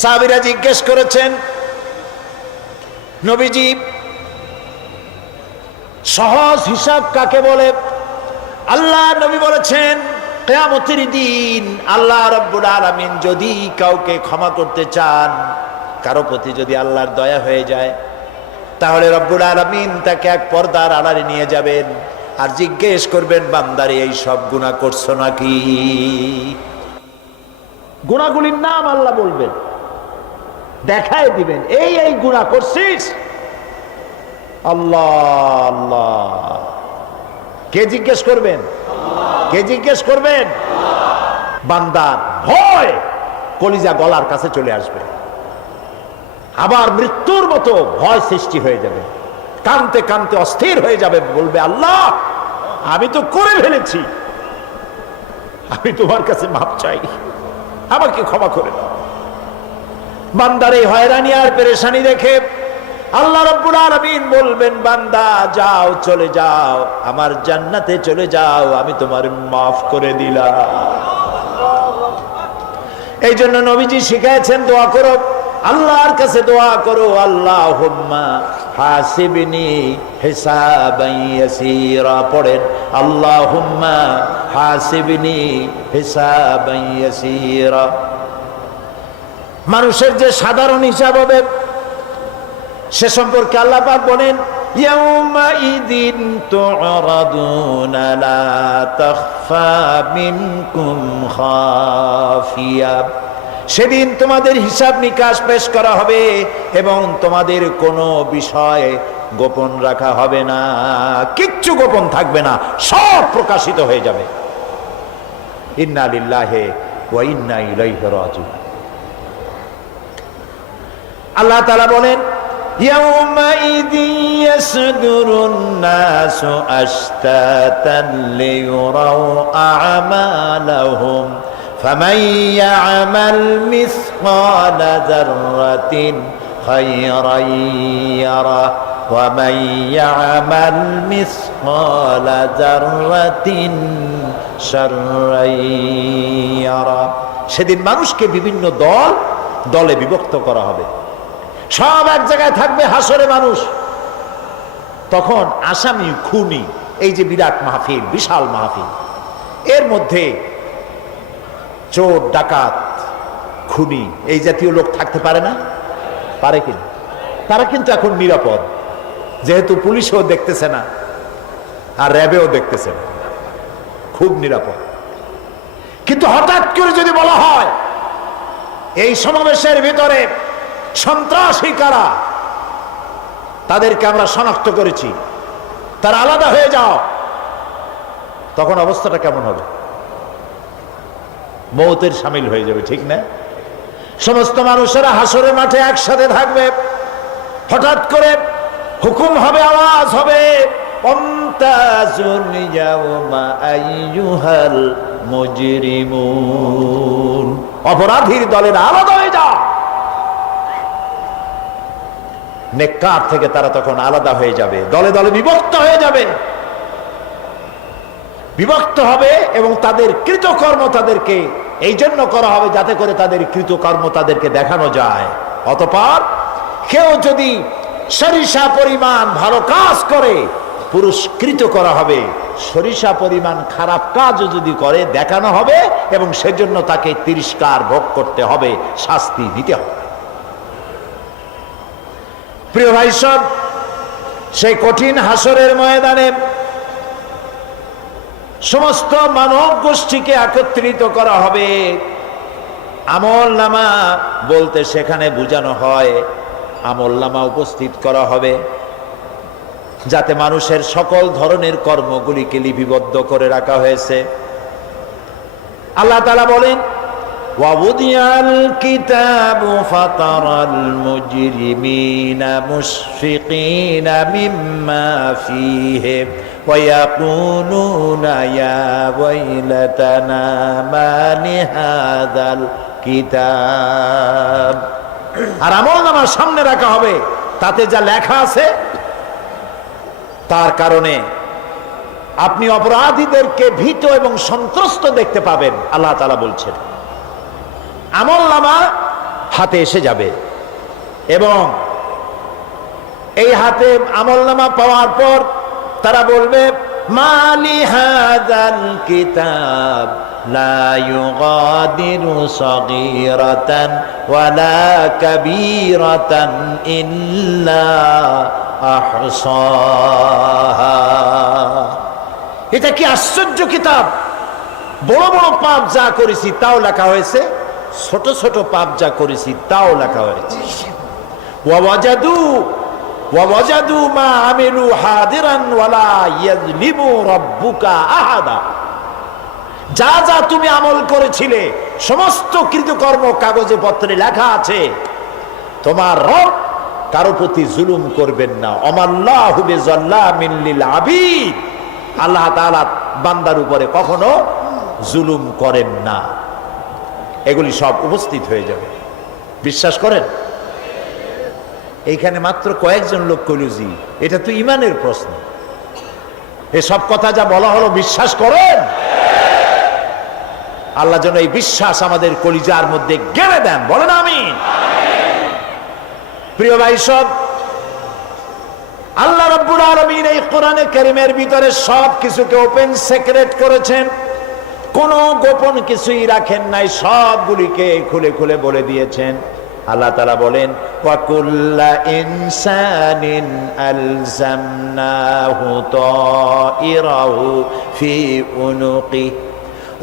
সাহাবীরা জিজ্ঞেস করেছেন, নবীজি সহজ হিসাব কাকে বলে? আল্লাহ নবী বলেছেন, কিয়ামতের দিন আল্লাহ রাব্বুল আলামিন যদি কাউকে ক্ষমা করতে চান, কারো প্রতি যদি আল্লাহর দয়া হয়ে যায়, তাহলে রব্বুল আলামিন তাকে এক পর্দার আড়ালে নিয়ে যাবেন আর জিজ্ঞেস করবেন, বান্দারে এই সব গুনাহ করছো নাকি? গুনাহগুলির নাম আল্লাহ বলবেন, দেখায় দিবেন, এই এই গুনাহ করছিস। আল্লাহ আল্লাহ, কে জিজ্ঞেস করবেন? কে জিজ্ঞেস করবেন? বান্দার ভয় কলিজা গলার কাছে চলে আসবে, আবার মৃত্যুর মতো ভয় সৃষ্টি হয়ে যাবে, কাঁদতে কাঁদতে অস্থির হয়ে যাবে, বলবে, আল্লাহ আমি তো করে ফেলেছি, আমি তোমার কাছে মাপ চাই, আমাকে ক্ষমা করে দাও। বান্দার এই হয়রানি আর পেরেশানি দেখে আল্লাহ রাব্বুল আলামিন বলবেন, বান্দা যাও, চলে যাও, আমার জান্নাতে চলে যাও, আমি তোমার মাফ করে দিলাম। এই জন্য নবীজি শিখাইছেন, দোয়া করো, আল্লাহর কাছে দোয়া করো, আল্লাহুম্মা হাসিবনি হিসাবান ইয়াসীরা। পড়েন, আল্লাহুম্মা হাসিবনি হিসাবান ইয়াসীরা। মানুষের যে সাধারণ হিসাব হবে সে সম্পর্কে আল্লাহ পাক বলেন, ইয়াউমাইযিন তু'রাদুনা লা তাখফা মিনকুম খাফিয়া। সেদিন তোমাদের হিসাব নিকাশ পেশ করা হবে এবং তোমাদের কোনো বিষয় গোপন রাখা হবে না, কিচ্ছু গোপন থাকবে না, সব প্রকাশিত হয়ে যাবে। ইন্না লিল্লাহি ওয়া ইন্না ইলাইহি রাজিউন। আল্লাহ তাআলা বলেন, ইয়াউমাইযিন ইয়াসদুরুন নাসু আশতাতান লিয়ুরাউ আ'মালাহুম ফামান ইয়া'মাল মিসকালা যাররাতিন খায়রান ইয়ারা ওয়া মান ইয়া'মাল মিসকালা যাররাতিন শাররান ইয়ারা। সেদিন মানুষকে বিভিন্ন দলে বিভক্ত করা হবে, সব এক জায়গায় থাকবে হাসরে মানুষ। তখন আসামি, খুনি, এই যে বিরাট মাহফিল, বিশাল মাহফিল, এর মধ্যে চোর, ডাকাত, খুনি, এই জাতীয় লোক থাকতে পারে না? পারে কিনা? তারা কিন্তু এখন নিরাপদ, যেহেতু পুলিশও দেখতেছে না আর র্যাবেও দেখতেছে না, খুব নিরাপদ। কিন্তু হঠাৎ করে যদি বলা হয় এই সমাবেশের ভিতরে সন্ত্রাসী কারা, তাদেরকে আমরা শনাক্ত করেছি, তারা আলাদা হয়ে যাও, তখন অবস্থাটা কেমন হবে? মৌতের শামিল হয়ে যাবে, ঠিক না? সমস্ত মানুষেরা হাসরের মাঠে একসাথে থাকবে, হঠাৎ করে হুকুম হবে, আওয়াজ হবে, অমতাজুন ইয়াউমা আইয়ুহাল মুজরিমুন। অপরাধীর দলের আলাদা হয়ে যাও। নেককার থেকে তারা তখন আলাদা হয়ে যাবে, দলে দলে বিভক্ত হয়ে যাবে, বিভক্ত হবে এবং তাদের কৃতকর্ম তাদেরকে এই জন্য করা হবে যাতে করে তাদের কৃতকর্ম তাদেরকে দেখানো যায়। অতঃপর কেউ যদি সরিষা পরিমাণ ভালো কাজ করে পুরস্কৃত করা হবে, সরিষা পরিমাণ খারাপ কাজও যদি করে দেখানো হবে এবং সেজন্য তাকে তিরস্কার ভোগ করতে হবে, শাস্তি দিতে হবে। প্রিয় ভাই সব, সেই কঠিন হাসরের ময়দানে সমস্ত মানব গোষ্ঠীকে একত্রিত করা হবে। আমল নামা বলতে সেখানে বোঝানো হয় আমল নামা উপস্থিত করা হবে, যাতে মানুষের সকল ধরনের কর্মগুলিকে লিপিবদ্ধ করে রাখা হয়েছে। আল্লাহ তাআলা বলেন, وَوُضِعَ الْكِتَابُ فَتَرَى الْمُجْرِمِينَ مُشْفِقِينَ مِمَّا فِيهِ وَيَقُولُونَ يَا وَيْلَتَنَا مَا لِهَذَا الْكِتَابِ। আর আমলনামা সামনে রাখা হবে, তাতে যা লেখা আছে তার কারণে আপনি অপরাধীদেরকে ভীত এবং সন্ত্রস্ত দেখতে পাবেন। আল্লাহ তাআলা বলছেন, আমলনামা হাতে এসে যাবে এবং এই হাতে আমলনামা পাওয়ার পর তারা বলবে, মালি হাযাল কিতাব লা ইউগাদিরু সাগীরাতান ওয়ালা কাবীরাতান ইল্লা আহসাহা। এটা কি আশ্চর্য কিতাব! বড় বড় পাপ যা করেছি তাও লেখা হয়েছে, ছোট ছোট পাপ যা করেছি তাও লেখা হয়েছে। ওয়াজাদু মা আমিলু হাদিরান ওয়ালা ইয়াযলিমু রাব্বুকা আহাদা। যা যা তুমি আমল করেছিলে সমস্ত কৃতকর্ম কাগজে পত্রে লেখা আছে। তোমার রব কারো প্রতি জুলুম করবেন না। ওমাল্লাহু বিযাল্লামিন লিল আবিদ। আল্লাহ তাআলা বান্দার উপরে কখনো জুলুম করেন না। এগুলি সব উপস্থিত হয়ে যাবে, বিশ্বাস করেন? এইখানে মাত্র কয়েকজন লোক কইল জি। এটা তো ইমানের প্রশ্ন। এসব কথা যা বলা হলো বিশ্বাস করেন? আল্লাহ যেন এই বিশ্বাস আমাদের কলিজার মধ্যে গেড়ে দেন, বলেন আমিন। প্রিয় ভাই সব, আল্লাহ রাব্বুল আলামিন এই কোরআনে কারীমের ভিতরে সব কিছুকে ওপেন সিক্রেট করেছেন, কোনো গোপন কিছুই রাখেন নাই, সবগুলিকে খুলে খুলে বলে দিয়েছেন। আল্লাহ তাআলা বলেন, ওয়া কুল্লা ইনসানিন আলজামনাহু তাইরাহু ফি উনুকি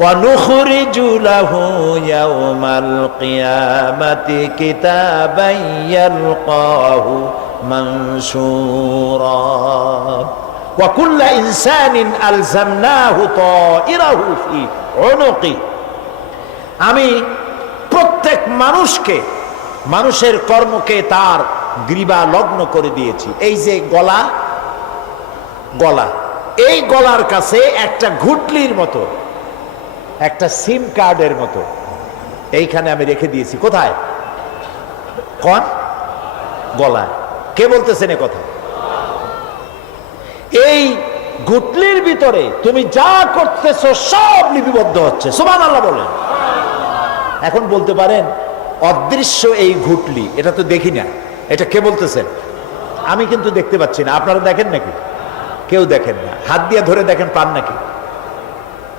ওয়া নুখরিজু লাহু ইয়াওমাল কিয়ামাতি কিতাবান ইয়ালকাহু মানশুরা ওয়া কুল্লা ইনসানিন আলজামনাহু তাইরাহু ফি উনুকি। আমি প্রত্যেক মানুষকে, মানুষের কর্মকে তার গ্রীবা লগ্ন করে দিয়েছি। এই যে গলা, গলা, এই গলার কাছে একটা ঘুটলির মতো, একটা সিম কার্ডের মতো এইখানে আমি রেখে দিয়েছি। কোথায়? কোন গলায়? কে বলতেছেন এ কথা? এই ঘুটলির ভিতরে তুমি যা করতেছো সব লিপিবদ্ধ হচ্ছে। সুবহানাল্লাহ বলেন। এখন বলতে পারেন অদৃশ্য এই ঘুটলি, এটা তো দেখি না, এটা কে বলতেছেন? আমি কিন্তু দেখতে পাচ্ছি না। আপনারা দেখেন নাকি? কেউ দেখেন না। হাত দিয়ে ধরে দেখেন, পান নাকি?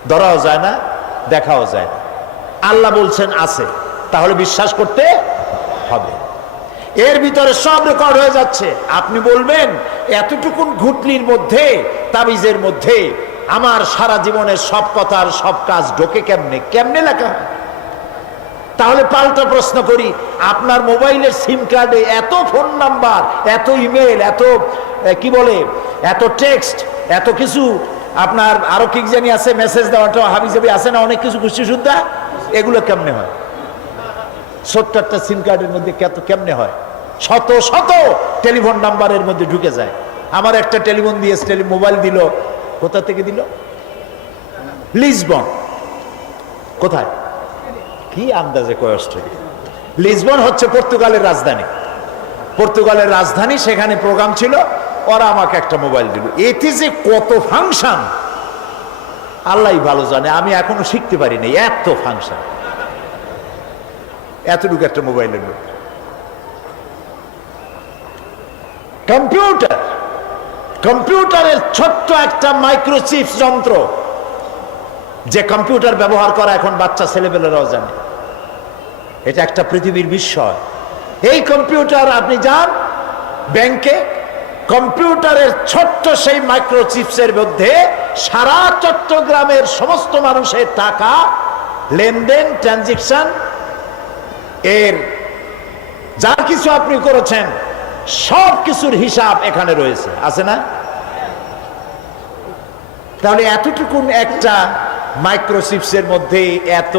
ধরাও যায় না, দেখাও যায় না। আল্লাহ বলছেন আছে, তাহলে বিশ্বাস করতে হবে। এর ভিতরে সব রেকর্ড হয়ে যাচ্ছে। আপনি বলবেন এতটুকুন ঘুটলির মধ্যে, তাবিজের মধ্যে আমার সারা জীবনের সব কথার সব কাজ ঢোকে কেমনে? কেমনে লেখা হয়? তাহলে পাল্টা প্রশ্ন করি, আপনার মোবাইলের সিম কার্ডে এত ফোন নাম্বার, এত ইমেল, এত কি বলে, এত টেক্সট, এত কিছু, আপনার আরো কি জানি আছে, মেসেজ দেওয়াটা হাবিজাবি আছে না, অনেক কিছু গোষ্ঠী সুদ্ধা, এগুলো কেমনে হয়? ছোট্ট একটা সিম কার্ডের মধ্যে কেমনে হয়? শত শত টেলিফোন নাম্বারের মধ্যে ঢুকে যায়। আমার একটা টেলিফোন দিয়েছে, মোবাইল দিল, কোথা থেকে দিল? লিসবন। কোথায়? কি আন্দাজে কয় অস্ট্রেলিয়া? লিসবন হচ্ছে পর্তুগালের রাজধানী। পর্তুগালের রাজধানী, সেখানে প্রোগ্রাম ছিল, ওরা আমাকে একটা মোবাইল দিল। এতে যে কত ফাংশন আল্লাহ ভালো জানে, আমি এখনো শিখতে পারি নাই। এত ফাংশন, এতটুকু একটা মোবাইলের মধ্যে। কম্পিউটার, কম্পিউটারের ছোট্ট একটা মাইক্রোচিপ যন্ত্র, যে কম্পিউটার ব্যবহার করা এখন বাচ্চা ছেলেপেলেরাও জানে। এটা একটা পৃথিবীর বিস্ময়। এই কম্পিউটার, আপনি যান ব্যাংকে, কম্পিউটারের ছোট্ট সেই মাইক্রোচিপসের মধ্যে সারা চট্টগ্রামের সমস্ত মানুষের টাকা লেনদেন, ট্রানজেকশন, এর যা কিছু আপনি করেছেন সব কিছুর হিসাব এখানে রয়েছে, আছে না? তাহলে এতটুকুন একটা মাইক্রোচিপসের মধ্যে এত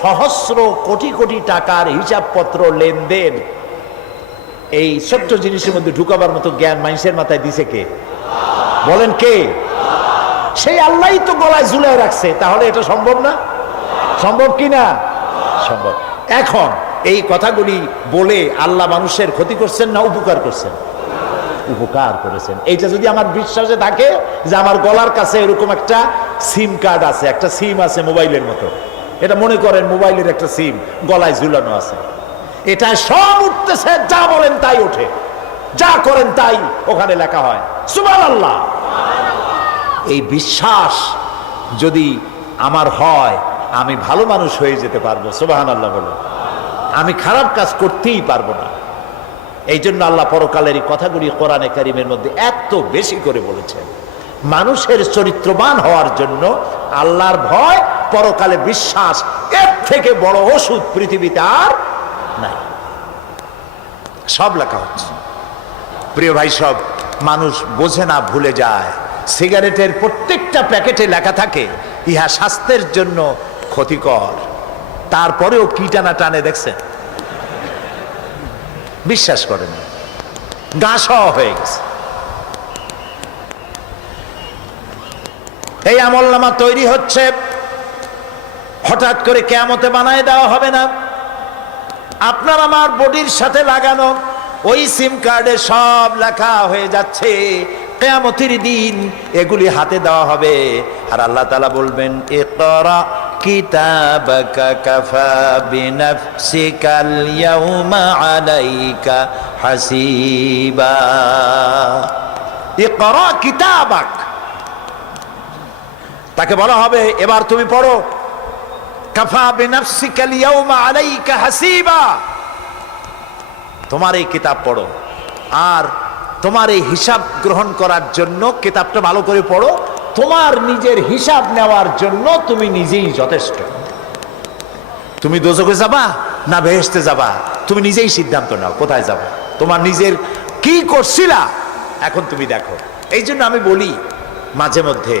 সহস্র কোটি কোটি টাকার হিসাবপত্র, লেনদেন, এই ছোট্ট জিনিসের মধ্যে ঢুকাবার মতো জ্ঞান মানুষের মাথায় দিছে কে? বলেন কে? সেই আল্লাহই তো গলায় ঝুলায় রাখছে। তাহলে এটা সম্ভব না? সম্ভব কি না? সম্ভব। এখন এই কথাগুলি বলে আল্লাহ মানুষের ক্ষতি করছেন না উপকার করছেন? উপকার করেছেন। এইটা যদি আমার বিশ্বাসে থাকে যে আমার গলার কাছে এরকম একটা সিম কার্ড আছে, একটা সিম আছে মোবাইলের মতো, এটা মনে করেন মোবাইলের একটা সিম গলায় ঝুলানো আছে, এটা সব উঠতেছে, যা বলেন তাই ওঠে, যা করেন তাই ওখানে লেখা হয়। সুবহানাল্লাহ। এই বিশ্বাস যদি আমার হয়, আমি ভালো মানুষ হয়ে যেতে পারবো। সুবহানাল্লাহ বলে। আমি খারাপ কাজ করতেই পারবো না। এই জন্য আল্লাহ পরকালের এই কথাগুলি কোরআনে কারীমের মধ্যে এত বেশি করে বলেছেন। মানুষের চরিত্রবান হওয়ার জন্য আল্লাহর ভয়, পরকালে বিশ্বাস, এর থেকে বড় ওষুধ পৃথিবীতে আর নাই। সব লেখা হচ্ছে। প্রিয় ভাই সব, মানুষ বোঝে না, ভুলে যায়। সিগারেটের প্রত্যেকটা প্যাকেটে লেখা থাকে ইহা স্বাস্থ্যের জন্য ক্ষতিকর, তারপরেও কি টানা টানে দেখছেন? বিশ্বাস করেন, গা সহ হয়ে গেছে। এই আমলনামা তৈরি হচ্ছে, হঠাৎ করে কিয়ামতে বানায় দেওয়া হবে না। আপনার আমার বডির সাথে লাগানো ওই সিম কার্ডে সব লেখা হয়ে যাচ্ছে। কিয়ামতের দিন এগুলি হাতে দেওয়া হবে, আর আল্লাহ তাআলা বলবেন ইকরা কিতাবাকা কাফা বিনাফসিকাল ইয়াউমা আলাইকা হাসিবা। ইকরা কিতাবাক, তাকে বলা হবে এবার তুমি পড়ো। কাফা বিনাফসিকাল ইয়াউমা আলাইকা হাসিবা, তোমার এই কিতাব পড়ো, আর তোমার এই হিসাব গ্রহণ করার জন্য কিতাবটা ভালো করে পড়ো। তোমার নিজের হিসাব নেওয়ার জন্য তুমি নিজেই যথেষ্ট। তুমি দোজখে যাবা না বেহেশতে যাবা, তুমি নিজেই সিদ্ধান্ত নাও কোথায় যাবা। তোমার নিজের কি করছিলা এখন তুমি দেখো। এই জন্য আমি বলি মাঝে মধ্যে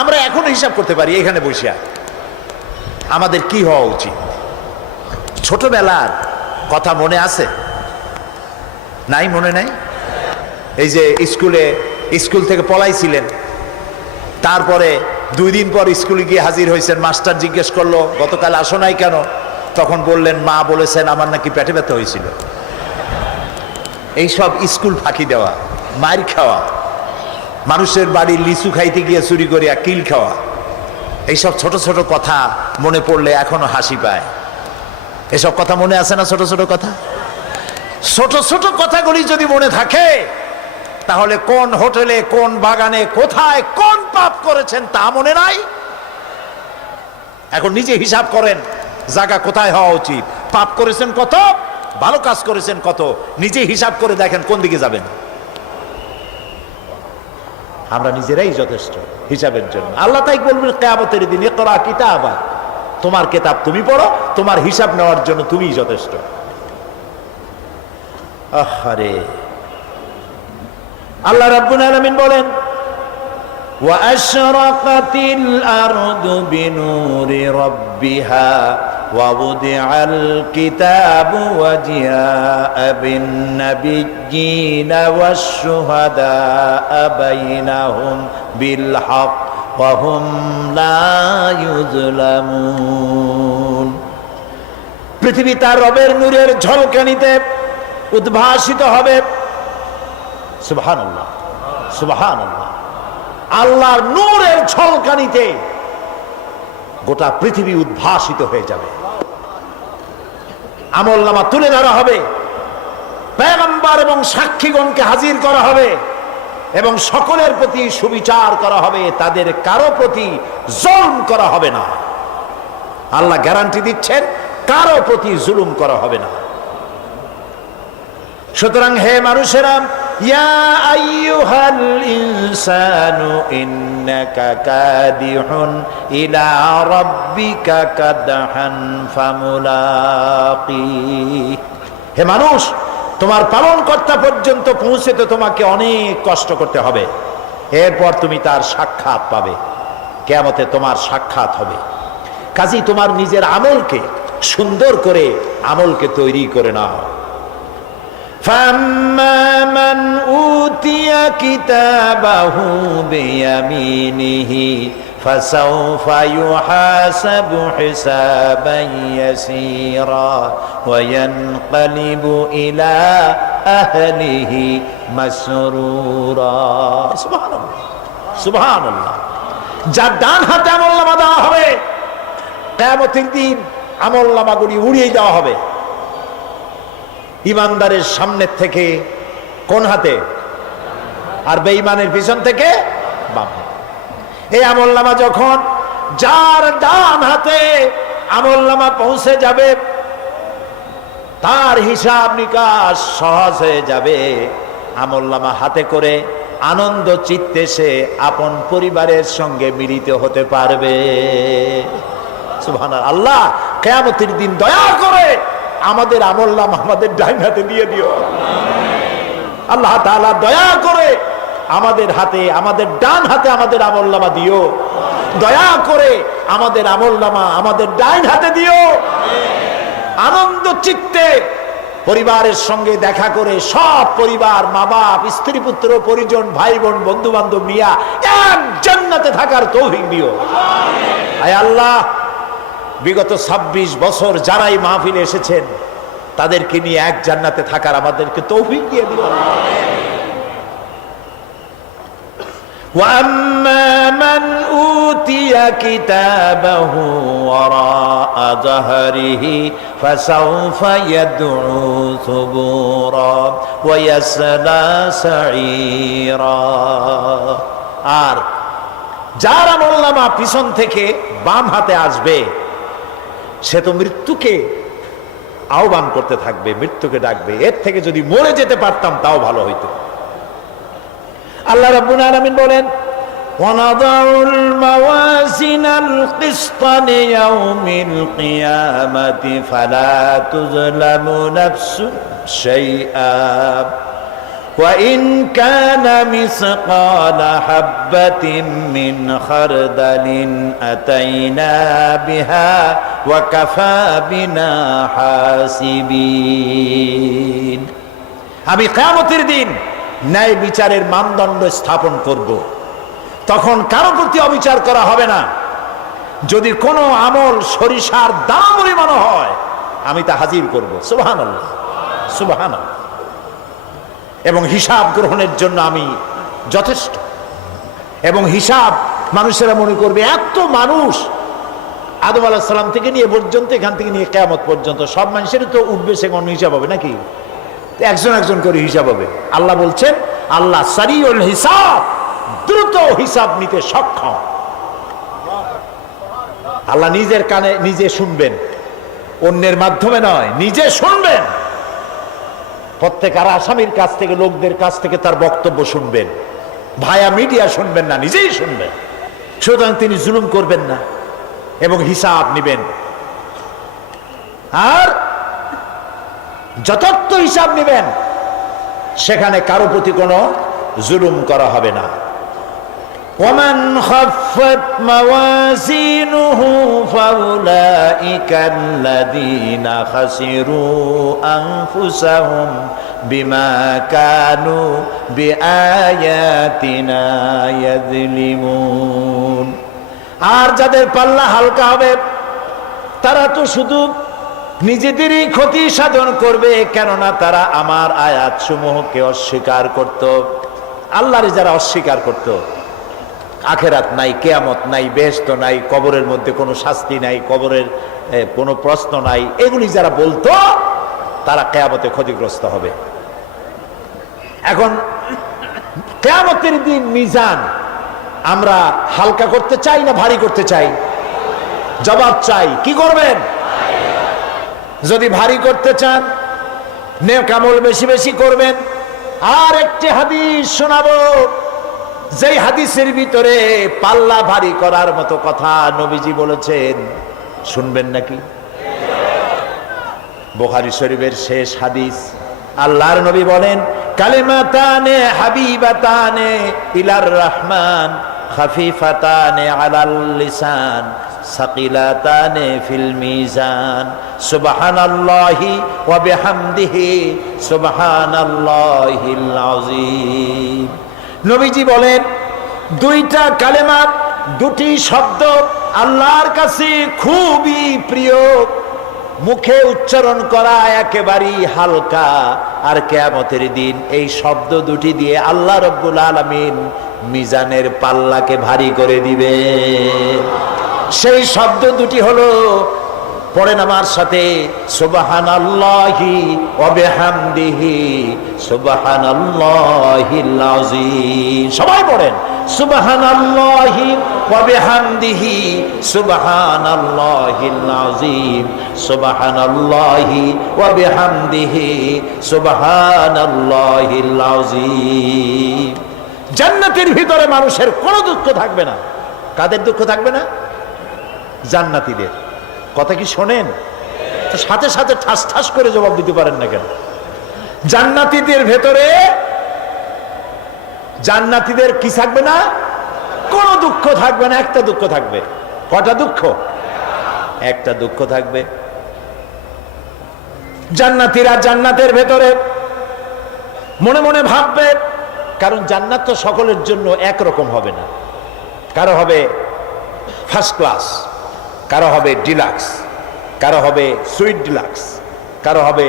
আমরা এখন হিসাব করতে পারি এখানে বসিয়া আমাদের কি হওয়া উচিত। ছোটবেলার কথা মনে আছে? নাই, মনে নাই? এই যে স্কুল থেকে পলাইছিলেন, তারপরে 2 দিন পর স্কুলে গিয়ে হাজির হয়েছেন, মাস্টার জিজ্ঞেস করলো গতকাল আসো নাই কেন? তখন বললেন মা বলেছেন আমার নাকি পেটে ব্যথা হয়েছিল। এইসব স্কুল ফাঁকি দেওয়া, মার খাওয়া, মানুষের বাড়ির লিচু খাইতে গিয়ে চুরি করিয়া কিল খাওয়া, এইসব ছোট ছোট কথা মনে পড়লে এখনো হাসি পায়। এসব কথা মনে আছে না? ছোট ছোট কথা, ছোট ছোট কথাগুলি যদি মনে থাকে তাহলে কোন হোটেলে, কোন বাগানে, কোথায় কোন পাপ করেছেন তা মনে নাই? এখন নিজে হিসাব করেন জায়গা কোথায় হওয়া উচিত, পাপ করেছেন কত, ভালো কাজ করেছেন কত, নিজে হিসাব করে দেখেন কোন দিকে যাবেন। আমরা নিজেরাই যথেষ্ট হিসাবের জন্য। আল্লাহ তাই বলবেন কিয়ামতের দিন ইকরা কিতাবা, তোমার কিতাব তুমি পড়ো, তোমার হিসাব নেওয়ার জন্য তুমিই যথেষ্ট। আহারে, আল্লাহ রাব্বুল আলামিন বলেন ওয়া আশরাকাতিল আরদু বিনুরি রাব্বিহা ওয়া wudi'al কিতাবু ওয়া জিআ'a বিন নাবিয়্যিনা ওয়াশ শুহাদা'a বাইনাহুম বিল হক ওয়া হুম লা ইউযলামুন। পৃথিবী তার রবের নূরের ঝলকানিতে উদ্ভাসিত হবে। সুবহানাল্লাহ, সুবহানাল্লাহ। আল্লাহর নূরের ঝলকানিতে গোটা পৃথিবী উদ্ভাসিত হয়ে যাবে। আমলনামা তুলে ধরা হবে, পয়গম্বর এবং সাক্ষীগণকে হাজির করা হবে এবং সকলের প্রতি সুবিচার করা হবে, তাদের কারো প্রতি জুলুম করা হবে না। আল্লাহ গ্যারান্টি দিচ্ছেন কারো প্রতি জুলুম করা হবে না। সুতরাং হে মানুষেরা, ইয়া আইয়ুহাল ইনসানু ইন্নাকা কাদিহুন ইলা রাব্বিকা কাদহান ফামুলাকি। হে মানুষ, তোমার পালনকর্তা পর্যন্ত পৌঁছতে তোমাকে অনেক কষ্ট করতে হবে, এরপর তুমি তার সাক্ষাৎ পাবে। কিয়ামতে তোমার সাক্ষাৎ হবে। কাজেই তোমার নিজের আমলকে সুন্দর করে আমলকে তৈরি করে নাও। فَأَمَّا مَنْ أُوتِيَ كِتَابَهُ بِيَمِينِهِ فَسَوْفَ يُحَاسَبُ حِسَابًا يَسِيرًا وَيَنْقَلِبُ إِلَى أَهْلِهِ مسرورا। সুবহানাল্লাহ, সুবহানাল্লাহ। যার ডান হাতে আমলনামা দেওয়া হবে, কিয়ামতের দিন আমলনামাগুলি উড়িয়ে দেওয়া হবে ইমানদারের সামনের থেকে কোন হাতে, আর বেঈমানের পিছন থেকে বাম হাতে। এই আমলনামা যখন যার ডান হাতে আমলনামা পৌঁছে যাবে, তার হিসাব নিকাশ সহজ হয়ে যাবে। আমলনামা হাতে করে আনন্দ চিত্তে সে আপন পরিবারের সঙ্গে মিলিত হতে পারবে। সুবহানাল্লাহ। আল্লাহ কিয়ামতের দিন দয়া করে আমাদের আমলনামা আমাদের ডান হাতে দিয়ে দিও। আল্লাহ তাআলা দয়া করে আমাদের হাতে, আমাদের ডান হাতে আমাদের আমলনামা দিও। দয়া করে আমাদের আমলনামা আমাদের ডান হাতে দিও। আনন্দ চিত্তে পরিবারের সঙ্গে দেখা করে সব পরিবার, মা বাপ, স্ত্রী পুত্র পরিজন, ভাই বোন, বন্ধু বান্ধব নিয়া এক জান্নাতে থাকার তৌফিক দিও। আয় আল্লাহ, বিগত 26 বছর যারাই মাহফিলে এসেছেন তাদেরকে নিয়ে এক জান্নাতে থাকার আমাদেরকে তৌফিক দিয়ে দিও। وَأَمَّا مَنْ أُوتِيَ كِتَابَهُ وَرَاءَ ظَهْرِهِ فَسَوْفَ يَدْعُو ثُبُورًا وَيَصْلَى سَعِيرًا। আর যার আমলনামা পিছন থেকে বাম হাতে আসবে সে তো মৃত্যুকে আহ্বান করতে থাকবে, মৃত্যুকে ডাকবে, এর থেকে যদি মরে যেতে পারতাম তাও ভালো হইতো। আল্লাহ রাব্বুল আলামিন বলেন, ওয়ানাদাউল মাওয়াজিনাল কিসতা লিয়াউমিল কিয়ামাতি ফালা তুযলামু নাফসুন শাইআ ওয়া ইন কানা মিসকালা হাববাতিন মিন খারদালিন আতাইনা বিহা ওয়া কাফা বিনা হাসিবিন। আমি কিয়ামতের দিন ন্যায় বিচারের মানদণ্ড স্থাপন করব। তখন কারো প্রতি অবিচার করা হবে না। যদি কোনো আমল সরিষার দাম পরিমাণ হয় আমি তা হাজির করব। সুবহানাল্লাহ, সুবহানাল্লাহ। এবং হিসাব গ্রহণের জন্য আমি যথেষ্ট। এবং হিসাব মানুষেরা মনে করবে এত মানুষ, আদম আলাইহিস সালাম থেকে নিয়ে পর্যন্ত, এখান থেকে নিয়ে কিয়ামত পর্যন্ত সব মানুষেরই তো উঠবে সে কোন হিসাব হবে নাকি? একজন একজন করে হিসাব হবে। আল্লাহ বলছেন, আল্লাহ সারিউল হিসাব, দ্রুত হিসাব নিতে সক্ষম। আল্লাহ নিজের কানে নিজে শুনবেন, অন্যের মাধ্যমে নয়, নিজে শুনবেন। প্রত্যেক আর আসামির কাছ থেকে, লোকদের কাছ থেকে তার বক্তব্য শুনবেন। ভায়া মিডিয়া শুনবেন না, নিজেই শুনবেন। সুতরাং তিনি জুলুম করবেন না এবং হিসাব নিবেন। আর যথার্থ হিসাব নেবেন, সেখানে কারো প্রতি কোনো জুলুম করা হবে না। ওয়ামান খাফফাত মাওয়াজিনুহু ফাউলাইকাল্লাযীনা খাসিরু আনফুসাহুম বিমা কানু বিআয়াতিনা ইয়াযলিমুন। আর যাদের পাল্লা হালকা হবে তারা তো শুধু নিজেদেরই ক্ষতি সাধন করবে, কেননা তারা আমার আয়াত সমূহকে অস্বীকার করত। আল্লাহর যারা অস্বীকার করত, আখেরাত নাই, কিয়ামত নাই, বেহেশত নাই, কবরের মধ্যে কোনো শাস্তি নাই, কবরের কোনো প্রশ্ন নাই, এগুলি যারা বলতো তারা কিয়ামতে ক্ষতিগ্রস্ত হবে। এখন কিয়ামতের দিন মিজান আমরা হালকা করতে চাই না ভারী করতে চাই? জবাব চাই। কি করবেন? যদি ভারী করতে চান নেক আমল বেশি বেশি করবেন। আর একটি হাদিস শোনাবো, যেই হাদিসের ভিতরে পাল্লা ভারী করার মতো কথা নবীজি বলেছেন। শুনবেন নাকি? বুখারী শরীফের শেষ হাদিস। আল্লাহর নবী বলেন, কালিমাতানে হাবিবাতানে ইলার রহমান খাফিফাতানে আলাল লিসান সাকিলাতানে ফিল মিজান সুবহানাল্লাহি ওয়া বিহামদিহি সুবহানাল্লাহিল আযীম। নবীজি বলেন, দুইটা কালেমা, দুটি শব্দ আল্লাহর কাছে খুবই প্রিয়, মুখে উচ্চারণ করা একেবারেই হালকা। আর কিয়ামতের দিন এই শব্দ দুটি দিয়ে আল্লাহ রাব্বুল আলামিন মিজানের পাল্লাকে ভারী করে দিবে। সেই শব্দ দুটি হলো, পড়েন আমার সাথে, সুবহানাল্লাহি ওয়া বিহামদিহি সুবহানাল্লাহিল আযীম। সবাই পড়েন, সুবহানাল্লাহি ওয়া বিহামদিহি সুবহানাল্লাহিল আযীম সুবহানাল্লাহি ওয়া বিহামদিহি সুবহানাল্লাহিল আযীম। জান্নাতের ভিতরে মানুষের কোনো দুঃখ থাকবে না। কাদের দুঃখ থাকবে না? জান্নাতীদের। কথা কি শোনেন? তো সাথে সাথে ঠাস ঠাস করে জবাব দিতে পারেন না কেন? জান্নাতীদের ভেতরে, জান্নাতীদের কি থাকবে না? কোনো দুঃখ থাকবে না। একটা দুঃখ থাকবে। কটা দুঃখ? একটা দুঃখ থাকবে। জান্নাতীরা জান্নাতের ভেতরে মনে মনে ভাববে, কারণ জান্নাত তো সকলের জন্য একরকম হবে না। কারো হবে ফার্স্ট ক্লাস, কারো হবে ডিলাক্স, কারো হবে সুইট ডিলাক্স, কারো হবে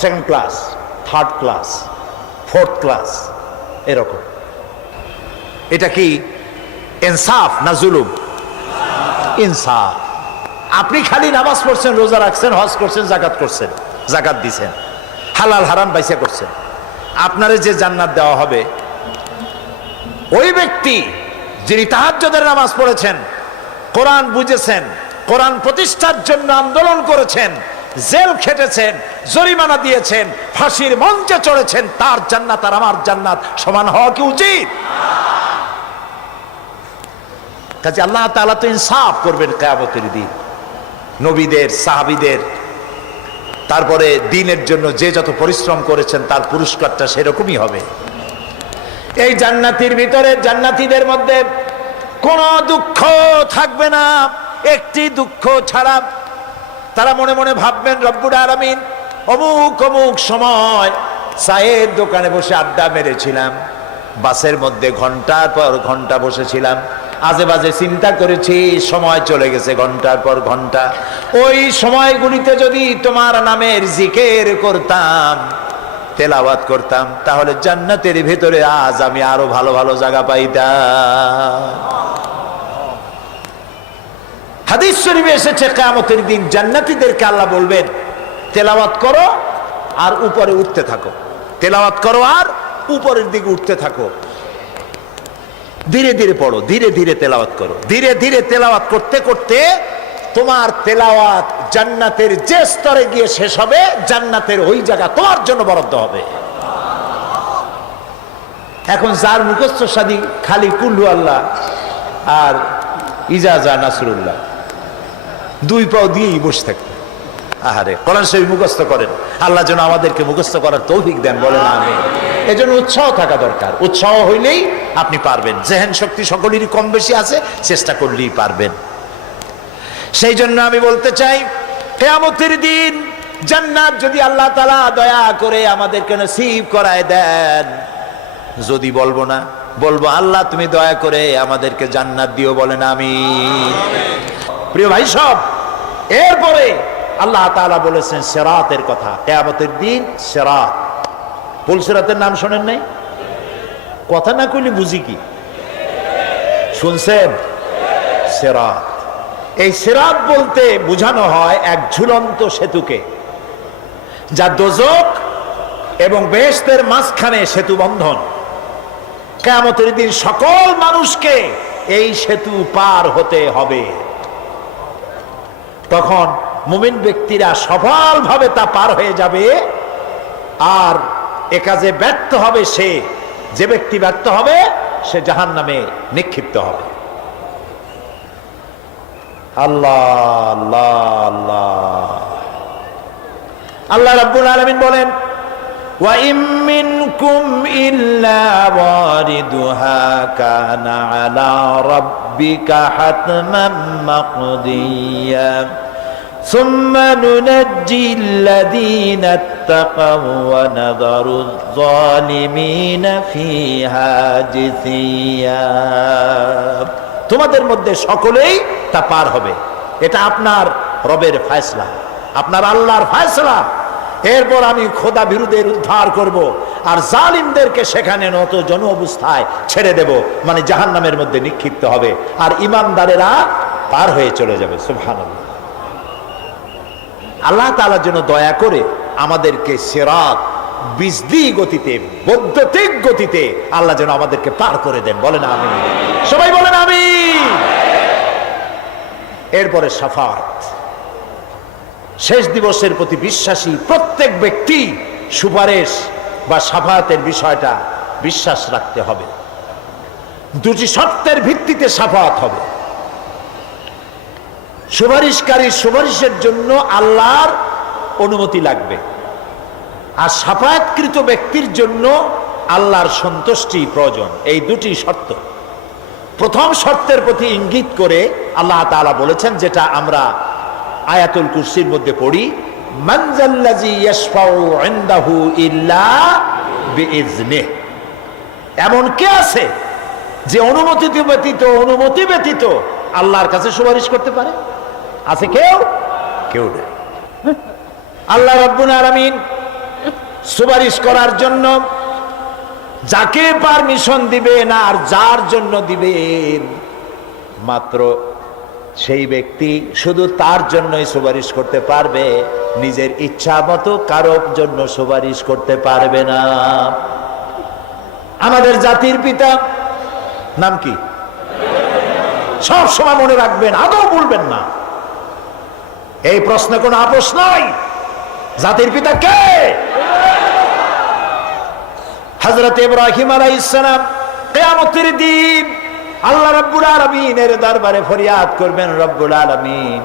second class, third class, fourth class, এরকম। এটা কি ইনসাফ না জুলুম? ইনসাফ। আপনি খালি নামাজ পড়ছেন, রোজা রাখছেন, হজ করছেন, জাকাত করছেন, জাকাত দিছেন, হালাল হারাম বাইসা করছেন, আপনারে যে জান্নাত দেওয়া হবে, ওই ব্যক্তি যিনি তাহাজ্জুদের নামাজ পড়েছেন, কোরআন বুঝেছেন, কোরআন প্রতিষ্ঠার জন্য আন্দোলন করেছেন, জেল খেটেছেন, জরিমানা দিয়েছেন, ফাঁসির মঞ্চে চড়েছেন, তার জান্নাত আর আমার জান্নাত সমান হওয়া কি উচিত? কাজে আল্লাহ তাআলা তো ইনসাফ করবেন কিয়ামতের দিন। নবীদের, সাহাবীদের, তারপরে দ্বীনের জন্য যে যত পরিশ্রম করেছেন তার পুরস্কারটা সেরকমই হবে। এই জান্নাতের ভিতরে, জান্নাতীদের মধ্যে কোনো দুঃখ থাকবে না, একটি দুঃখ ছাড়া। তারা মনে মনে ভাববেন, রব্বুল আলামিন, অমুক অমুক সময় চায়ের দোকানে বসে আড্ডা মেরেছিলাম, বাসের মধ্যে ঘন্টার পর ঘন্টা বসেছিলাম, আজে বাজে চিন্তা করেছি, সময় চলে গেছে ঘন্টার পর ঘন্টা। ওই সময়গুলিতে যদি তোমার নামের জিকির করতাম, তেলাওয়াত করতাম, তাহলে জান্নাতের ভিতরে আজ আমি আরো ভালো ভালো জায়গা পাইতাম। হাদিস শরীফে এসেছে কিয়ামতের দিন জান্নাতীদেরকে আল্লাহ বলবেন, তেলাওয়াত করো আর উপরে উঠতে থাকো, তেলাওয়াত করো আর উপরের দিকে উঠতে থাকো, ধীরে ধীরে পড়ো, ধীরে ধীরে তেলাওয়াত করো। ধীরে ধীরে তেলাওয়াত করতে করতে তোমার তেলাওয়াত জান্নাতের যে স্তরে গিয়ে শেষ হবে, জান্নাতের ওই জায়গা তোমার জন্য বরাদ্দ হবে। এখন যার মুখস্থ সাদি খালি কুল্লু আল্লাহ আর ইজাজা নাসরুল্লাহ, দুই পাও দিয়েই বসে থাকবে। আহারে, কোরআন শরীফ মুখস্থ করেন, আল্লাহ যেন আমাদেরকে মুখস্থ করার তৌফিক দেন, বলেন আমিন। এজন্য উৎসাহ থাকা দরকার, উৎসাহ হইলেই আপনি পারবেন। জেহেন শক্তি সকলেরই কম বেশি আছে, চেষ্টা করলেই পারবেন। সেই জন্য আমি বলতে চাই, কিয়ামতের দিন জান্নাত যদি আল্লাহ তাআলা দয়া করে আমাদেরকে নসিব করায় দেন, যদি বলবো না, বলবো আল্লাহ তুমি দয়া করে আমাদেরকে জান্নাত দিও, বলেন আমিন। প্রিয় ভাই সব, এরপরে আল্লাহ তাআলা বলেছেন সিরাতের কথা। কিয়ামতের দিন সিরাত, পুলসিরাতের নাম শোনেন নাই? কথা না কইলে বুঝি কি? শুনছেন? সিরাত। এই সিরাত বলতে বোঝানো হয় এক ঝুলন্ত সেতুকে, যা দোজখ এবং বেহেশতের মাঝখানে সেতু বন্ধন। কিয়ামতের দিন সকল মানুষকে এই সেতু পার হতে হবে। তখন মুমিন ব্যক্তিরা সফলভাবে তা পার হয়ে যাবে, আর এ কাজে ব্যর্থ হবে সে, যে ব্যক্তি ব্যর্থ হবে সে জাহান্নামে নিক্ষিপ্ত হবে। আল্লাহ আল্লাহ আল্লাহ। আল্লাহ রাব্বুল আলামিন বলেন, ওয়া ইম মিনকুম ইল্লা ওয়ারিদুহা কানা আলা রাব্বিকা হাতমান মাকদিয়া সুম্মা নুনাজ্জিল্লাযীনা ইত্তাকাউ ওয়া নাযারুয যালিমিনা ফিহা জিসিয়া। তোমাদের মধ্যে সকলেই তা পার হবে, এটা আপনার রবের ফয়সালা, আপনার আল্লাহর ফয়সালা। এরপর আমি খোদা বিরুদ্ধের উদ্ধার করব, আর জালিমদেরকে সেখানে নত জন অবস্থায় ছেড়ে দেব, মানে জাহান্নামের মধ্যে নিক্ষিপ্ত হবে, আর ইমানদারেরা পার হয়ে চলে যাবে। সুবহানাল্লাহ। আল্লাহ তাআলার জন্য দয়া করে আমাদেরকে সিরাত বিজলি গতিতে, বৈদ্যুতিক গতিতে আল্লাহ যেন আমাদেরকে পার করে দেন, বলেন আমিন। সবাই বলেন আমিন। এরপরে শাফাত, শেষ দিবসের প্রতি বিশ্বাসী প্রত্যেক ব্যক্তি সুপারিশ বা শাফাতের বিষয়টা বিশ্বাস রাখতে হবে। দুটি শর্তের ভিত্তিতে শাফাত হবে। সুপারিশকারী সুপারিশের জন্য আল্লাহর অনুমতি লাগবে, আর শাফায়াতকৃত ব্যক্তির জন্য আল্লাহর সন্তুষ্টি প্রয়োজন। এই দুটি শর্ত। প্রথম শর্তের প্রতি ইঙ্গিত করে আল্লাহ তাআলা বলেছেন, যেটা আমরা আয়াতুল কুরসির মধ্যে পড়ি, মান যাল্লাযী ইয়াশফাউ ইনদাহু ইল্লা বিইজনিহি। এমন কে আছে যে অনুমতি ব্যতীত আল্লাহর কাছে সুপারিশ করতে পারে? আছে কেউ? কেউ নেই। আল্লাহ রাব্বুল আলামিন সুপারিশ করার জন্য যাকে পারমিশন দিবেন আর যার জন্য দিবেন মাত্র সেই ব্যক্তি শুধু তার জন্যই সুপারিশ করতে পারবে, নিজের ইচ্ছা মতো কারোর জন্য সুপারিশ করতে পারবে না। আমাদের জাতির পিতা নাম কি? সব সময় মনে রাখবেন, আদৌ বলবেন না। এই প্রশ্নে কোনো আপোষ নাই। জাতির পিতা কে? হযরত ইব্রাহিম আলাইহিস সালাম কিয়ামতের দিন আল্লাহ রাব্বুল আলামিনের দরবারে ফরিয়াদ করবেন, রব্বুল আলামিন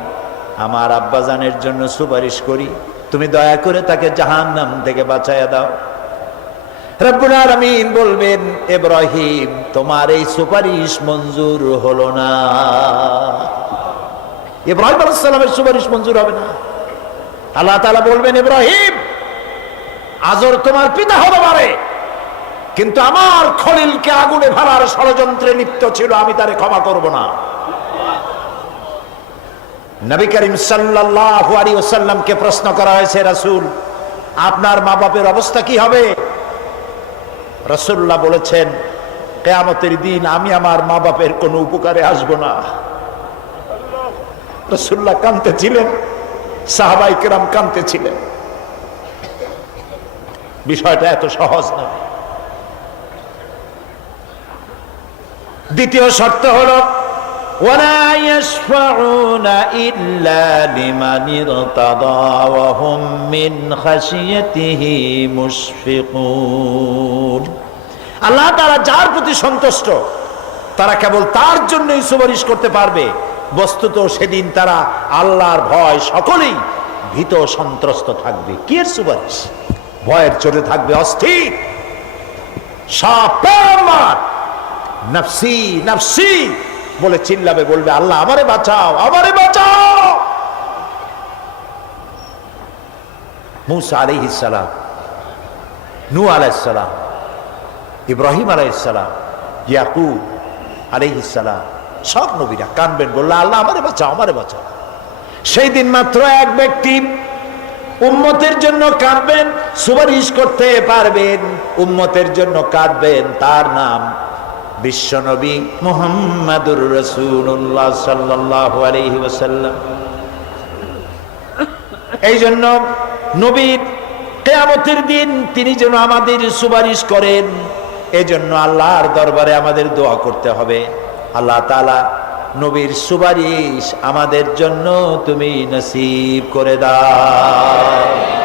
আমার আব্বাজানের জন্য সুপারিশ করি, তুমি দয়া করে তাকে জাহান্নাম থেকে বাঁচায়া দাও। রব্বুল আলামিন বলবেন, ইব্রাহিম তোমার এই সুপারিশ মঞ্জুর হলো না। ইব্রাহিম আলাইহিস সালামের সুপারিশ মঞ্জুর হবে না। আল্লাহ তাআলা বলবেন, ইব্রাহিম আজর তোমার পিতা হতে পারে, কিন্তু আমার খলিলকে আগুনে ফেলার ষড়যন্ত্রে লিপ্ত ছিল, আমি তারে ক্ষমা করব না। নবী করিম সাল্লাল্লাহু আলাইহি ওয়াসাল্লামকে প্রশ্ন করা হয়েছে, রাসূল আপনার মা বাপের অবস্থা কি হবে? রাসূলুল্লাহ বলেছেন, কিয়ামতের দিন আমি আমার মা বাপের কোনো উপকারে আসব না। রাসূলুল্লাহ কাঁদতেছিলেন, সাহাবায়ে কেরাম কাঁদতেছিলেন। বিষয়টা এত সহজ না। দ্বিতীয় শর্ত হলো ওয়ালা ইয়াশফাউনা ইল্লা লিমান ইরতাদা ওয়া হুম মিন খাশিয়াতিহি মুশফিকুন। আল্লাহ তাআলা যার প্রতি সন্তুষ্ট তারা কেবল তার জন্যই সুপারিশ করতে পারবে। বস্তুত সেদিন তারা আল্লাহর ভয় সকলেই ভীত সন্ত্রস্ত থাকবে। কি এর সুপারিশ? ভয়ের চোটে থাকবে, অস্থির। সব পয়গম্বর নফসি নফসি বলে চিল্লাবে, বলবে আল্লাহ আমারে বাঁচাও, আমারে বাঁচাও। মুসা আলাইহিস সালাম, নূহ আলাইহিস সালাম, ইব্রাহিম আলাইহিস সালাম, ইয়াকুব আলাইহিস সালাম, সব নবীরা কাঁদবেন, বললেন আল্লাহ আমারে বাঁচাও, আমারে বাঁচাও। সেই দিন মাত্র এক ব্যক্তি উম্মতের জন্য কাঁদবেন, সুপারিশ করতে পারবেন, উম্মতের জন্য কাঁদবেন, তার নাম বিশ্বনবী মুহাম্মাদুর রাসূলুল্লাহ সাল্লাল্লাহু আলাইহি ওয়াসাল্লাম। এই জন্য নবীর কিয়ামতের দিন তিনি যেন আমাদের সুপারিশ করেন, এজন্য আল্লাহর দরবারে আমাদের দোয়া করতে হবে, আল্লাহ তাআলা নবীর সুপারিশ আমাদের জন্য তুমি নসিব করে দাও।